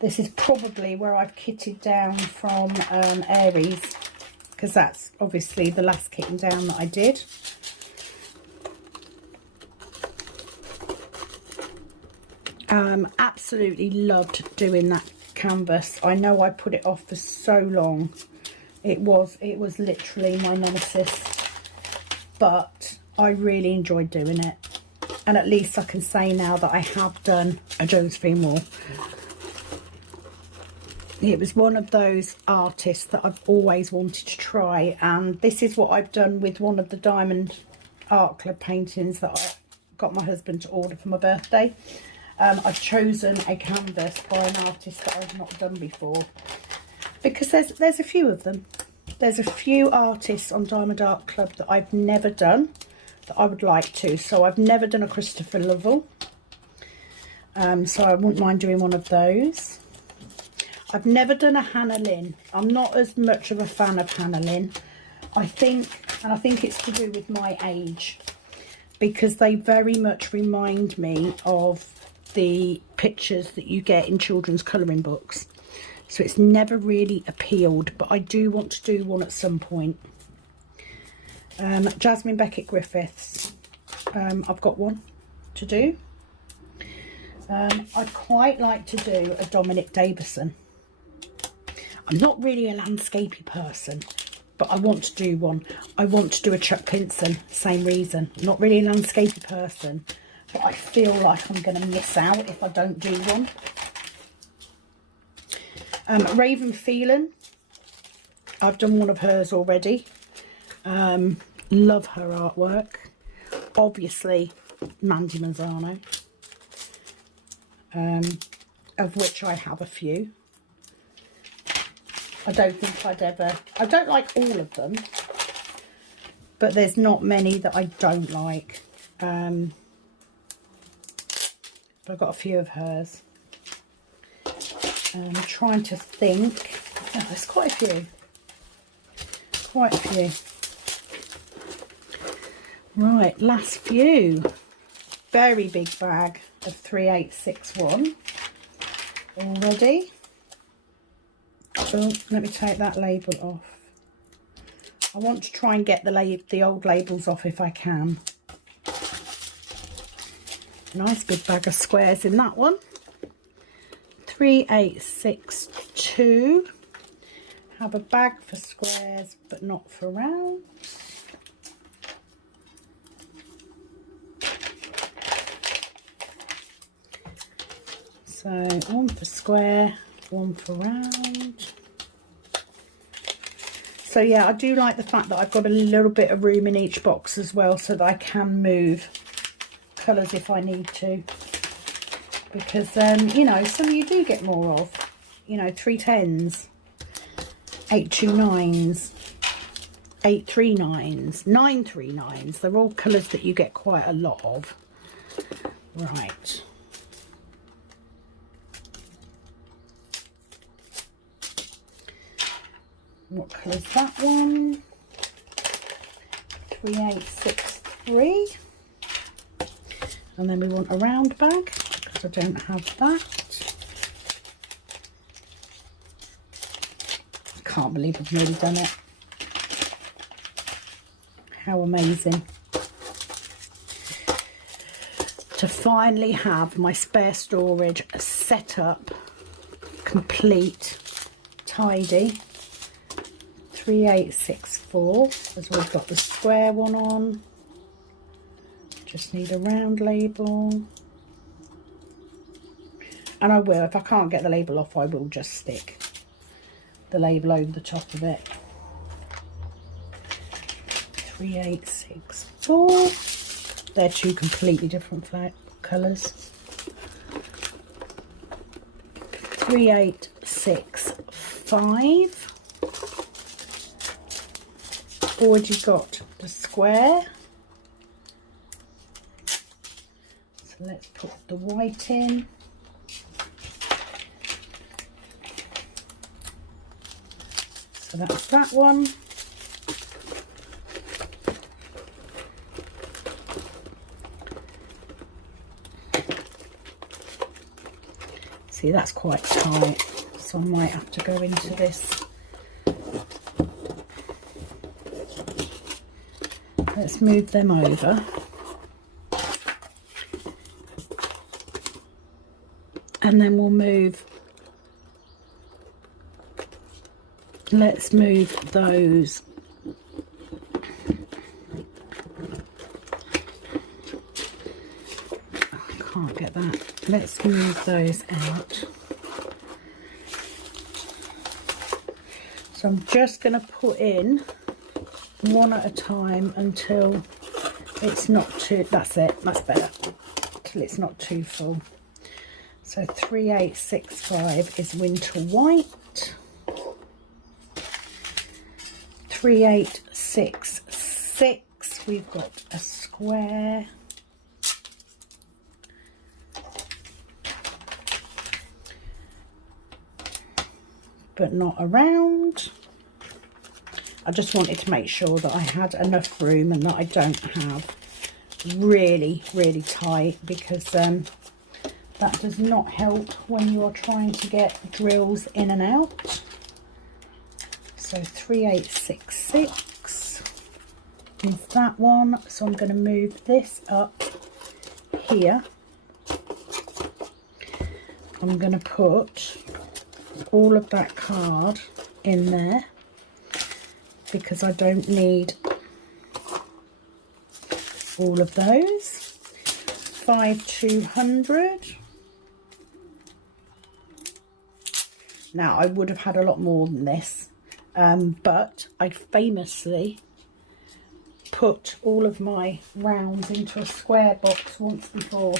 This is probably where I've kitted down from Aries, because that's obviously the last kitting down that I did. Absolutely loved doing that canvas. I know I put it off for so long. It was literally my nemesis, but I really enjoyed doing it. And at least I can say now that I have done a Josephine Wall. It was one of those artists that I've always wanted to try, and this is what I've done with one of the Diamond Art Club paintings that I got my husband to order for my birthday. I've chosen a canvas by an artist that I've not done before, because there's a few of them. There's a few artists on Diamond Art Club that I've never done that I would like to. So I've never done a Christopher Lovell, so I wouldn't mind doing one of those. I've never done a Hannah Lynn. I'm not as much of a fan of Hannah Lynn. I think it's to do with my age, because they very much remind me of the pictures that you get in children's colouring books. So it's never really appealed, but I do want to do one at some point. Jasmine Beckett Griffiths. I've got one to do. I'd quite like to do a Dominic Davison. I'm not really a landscapey person, but I want to do one. I want to do a Chuck Pinson, same reason. Not really a landscapey person, but I feel like I'm going to miss out if I don't do one. Raven Phelan, I've done one of hers already. Love her artwork. Obviously, Mandy Manzano, of which I have a few. I don't think I don't like all of them, but there's not many that I don't like. But I've got a few of hers. I'm trying to think. Oh, there's quite a few. Quite a few. Right, last few. Very big bag of 3861 already. Oh, let me take that label off. I want to try and get the old labels off if I can. Nice big bag of squares in that one. 3862. Have a bag for squares but not for rounds. So one for square, one for round. So yeah, I do like the fact that I've got a little bit of room in each box as well, so that I can move colours if I need to. Because, you know, some you do get more of. You know, 310s, 829s, 839s, 939s. They're all colours that you get quite a lot of. Right. What colour is that one? 3863. And then we want a round bag, because I don't have that. I can't believe I've nearly done it. How amazing. To finally have my spare storage set up, complete, tidy. 3864, as we've got the square one on. Just need a round label. And I will, if I can't get the label off, I will just stick the label over the top of it. 3864. They're two completely different colours. 3865. Already got the square, so let's put the white in. So that's that one. See, that's quite tight, so I might have to go into this. Let's move them over. And then we'll move, let's move those. I can't get that. Let's move those out. So I'm just going to put in one at a time until it's not too, that's it, that's better, till it's not too full. So 3865 is winter white. 3866, we've got a square. But not a round. I just wanted to make sure that I had enough room and that I don't have really tight, because that does not help when you're trying to get drills in and out. So 3866 is that one. So I'm going to move this up here. I'm going to put all of that card in there because I don't need all of those. 5200. Now I would have had a lot more than this, but I famously put all of my rounds into a square box once before.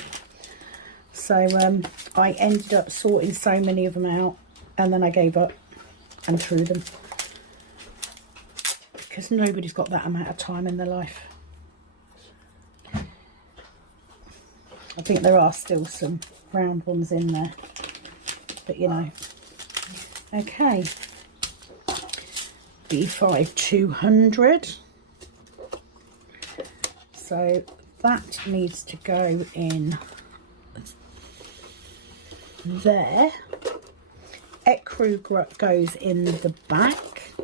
So I ended up sorting so many of them out, and then I gave up and threw them, because nobody's got that amount of time in their life. I think there are still some round ones in there, but you know. Okay, B5200. So that needs to go in there. Ecru goes in the back,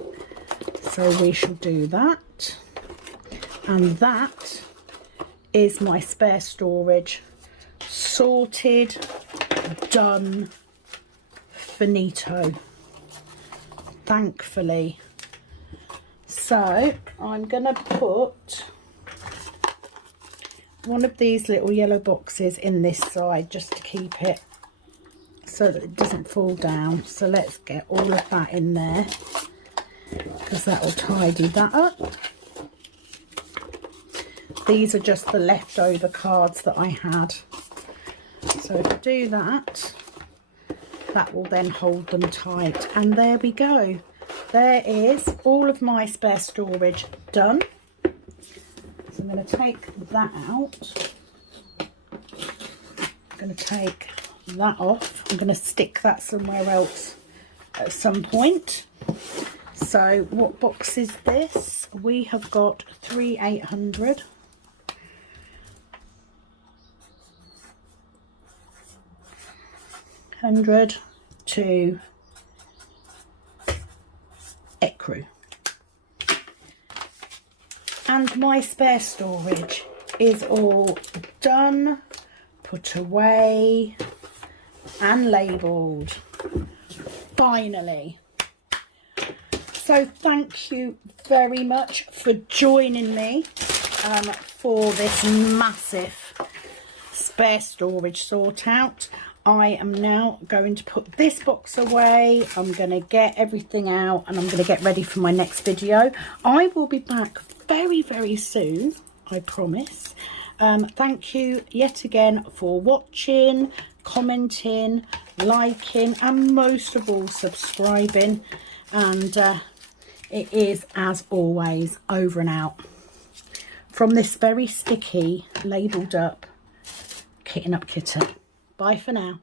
so we shall do that. And that is my spare storage, sorted, done, finito, thankfully. So I'm gonna put one of these little yellow boxes in this side just to keep it so that it doesn't fall down. So let's get all of that in there, because that will tidy that up. These are just the leftover cards that I had. So if I do that, that will then hold them tight. And there we go. There is all of my spare storage done. So I'm going to take that out. I'm going to take that off. I'm going to stick that somewhere else at some point. So what box is this? We have got 3800. To Ecru. And my spare storage is all done, put away and labelled. Finally. So thank you very much for joining me for this massive spare storage sort out. I am now going to put this box away. I'm going to get everything out and I'm going to get ready for my next video. I will be back very soon, I promise. Thank you yet again for watching, commenting, liking, and most of all subscribing. And it is, as always, over and out from this very sticky, labelled up Kitten Up Kitten. Bye for now.